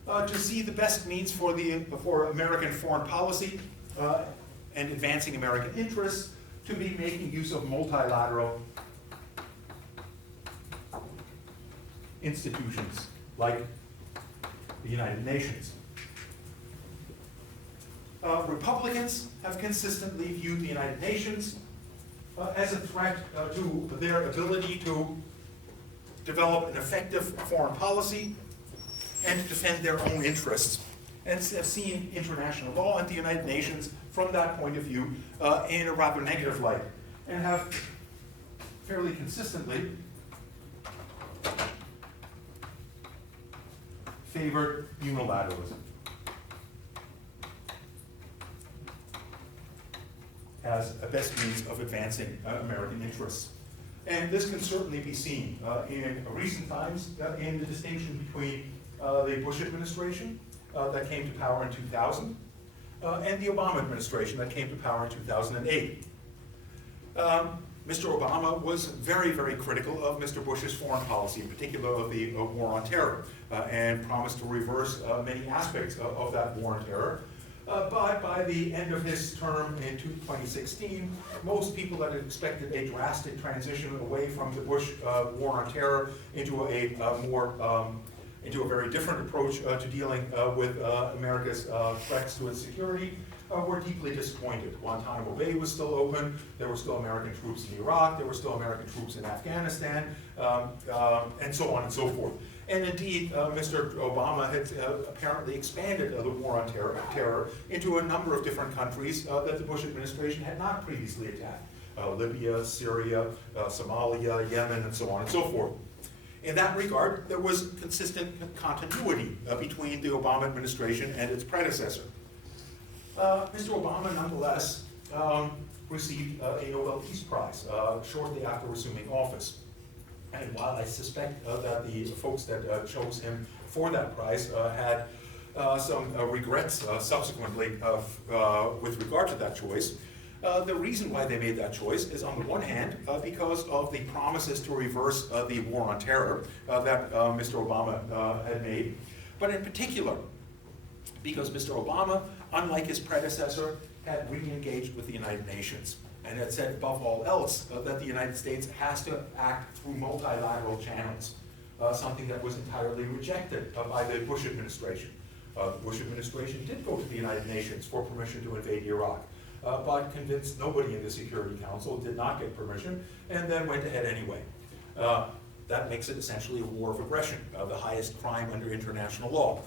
to see the best means for American foreign policy and advancing American interests to be making use of multilateral institutions like the United Nations. Republicans have consistently viewed the United Nations as a threat to their ability to develop an effective foreign policy and to defend their own interests, and have seen international law and the United Nations from that point of view in a rather negative light, and have fairly consistently favored unilateralism as a best means of advancing American interests. And this can certainly be seen in recent times in the distinction between the Bush administration that came to power in 2000 and the Obama administration that came to power in 2008. Mr. Obama was very, very critical of Mr. Bush's foreign policy, in particular of the war on terror, and promised to reverse many aspects of that war on terror. But by the end of his term in 2016, most people had expected a drastic transition away from the Bush war on terror into a very different approach to dealing with America's threats to its security. Were deeply disappointed. Guantanamo Bay was still open. There were still American troops in Iraq. There were still American troops in Afghanistan, and so on and so forth. And indeed, Mr. Obama had apparently expanded the war on terror into a number of different countries that the Bush administration had not previously attacked. Libya, Syria, Somalia, Yemen, and so on and so forth. In that regard, there was consistent continuity between the Obama administration and its predecessor. Mr. Obama, nonetheless, received a Nobel Peace Prize shortly after assuming office. And while I suspect that the folks that chose him for that prize had some regrets subsequently with regard to that choice, the reason why they made that choice is, on the one hand, because of the promises to reverse the war on terror that Mr. Obama had made, but in particular, because Mr. Obama, unlike his predecessor, had re-engaged with the United Nations and had said, above all else, that the United States has to act through multilateral channels, something that was entirely rejected by the Bush administration. The Bush administration did go to the United Nations for permission to invade Iraq, but convinced nobody in the Security Council, did not get permission, and then went ahead anyway. That makes it essentially a war of aggression, the highest crime under international law.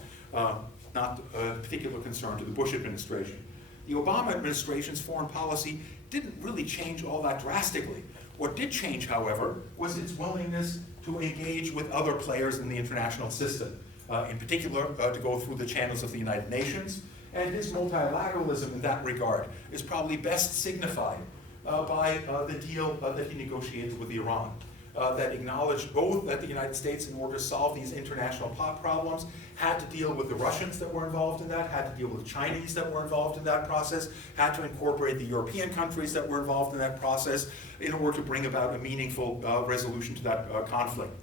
Not a particular concern to the Bush administration. The Obama administration's foreign policy didn't really change all that drastically. What did change, however, was its willingness to engage with other players in the international system, in particular to go through the channels of the United Nations, and his multilateralism in that regard is probably best signified by the deal that he negotiated with Iran. that acknowledged both that the United States, in order to solve these international problems, had to deal with the Russians that were involved in that, had to deal with the Chinese that were involved in that process, had to incorporate the European countries that were involved in that process in order to bring about a meaningful resolution to that conflict.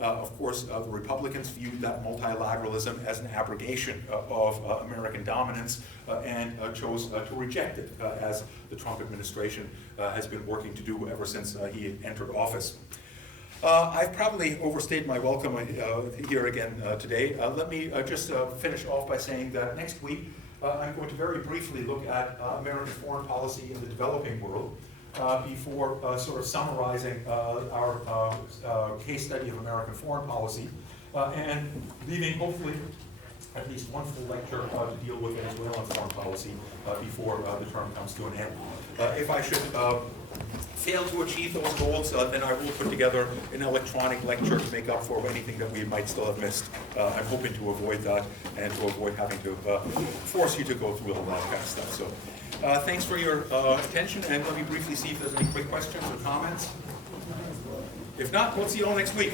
Of course, the Republicans viewed that multilateralism as an abrogation of American dominance and chose to reject it, as the Trump administration has been working to do ever since he entered office. I've probably overstayed my welcome here again today. Let me just finish off by saying that next week I'm going to very briefly look at American foreign policy in the developing world before sort of summarizing our case study of American foreign policy and leaving hopefully at least one full lecture to deal with Venezuelan foreign policy before the term comes to an end. If I should fail to achieve those goals, then I will put together an electronic lecture to make up for anything that we might still have missed. I'm hoping to avoid that and to avoid having to force you to go through all that kind of stuff. So thanks for your attention, and let me briefly see if there's any quick questions or comments. If not, we'll see you all next week.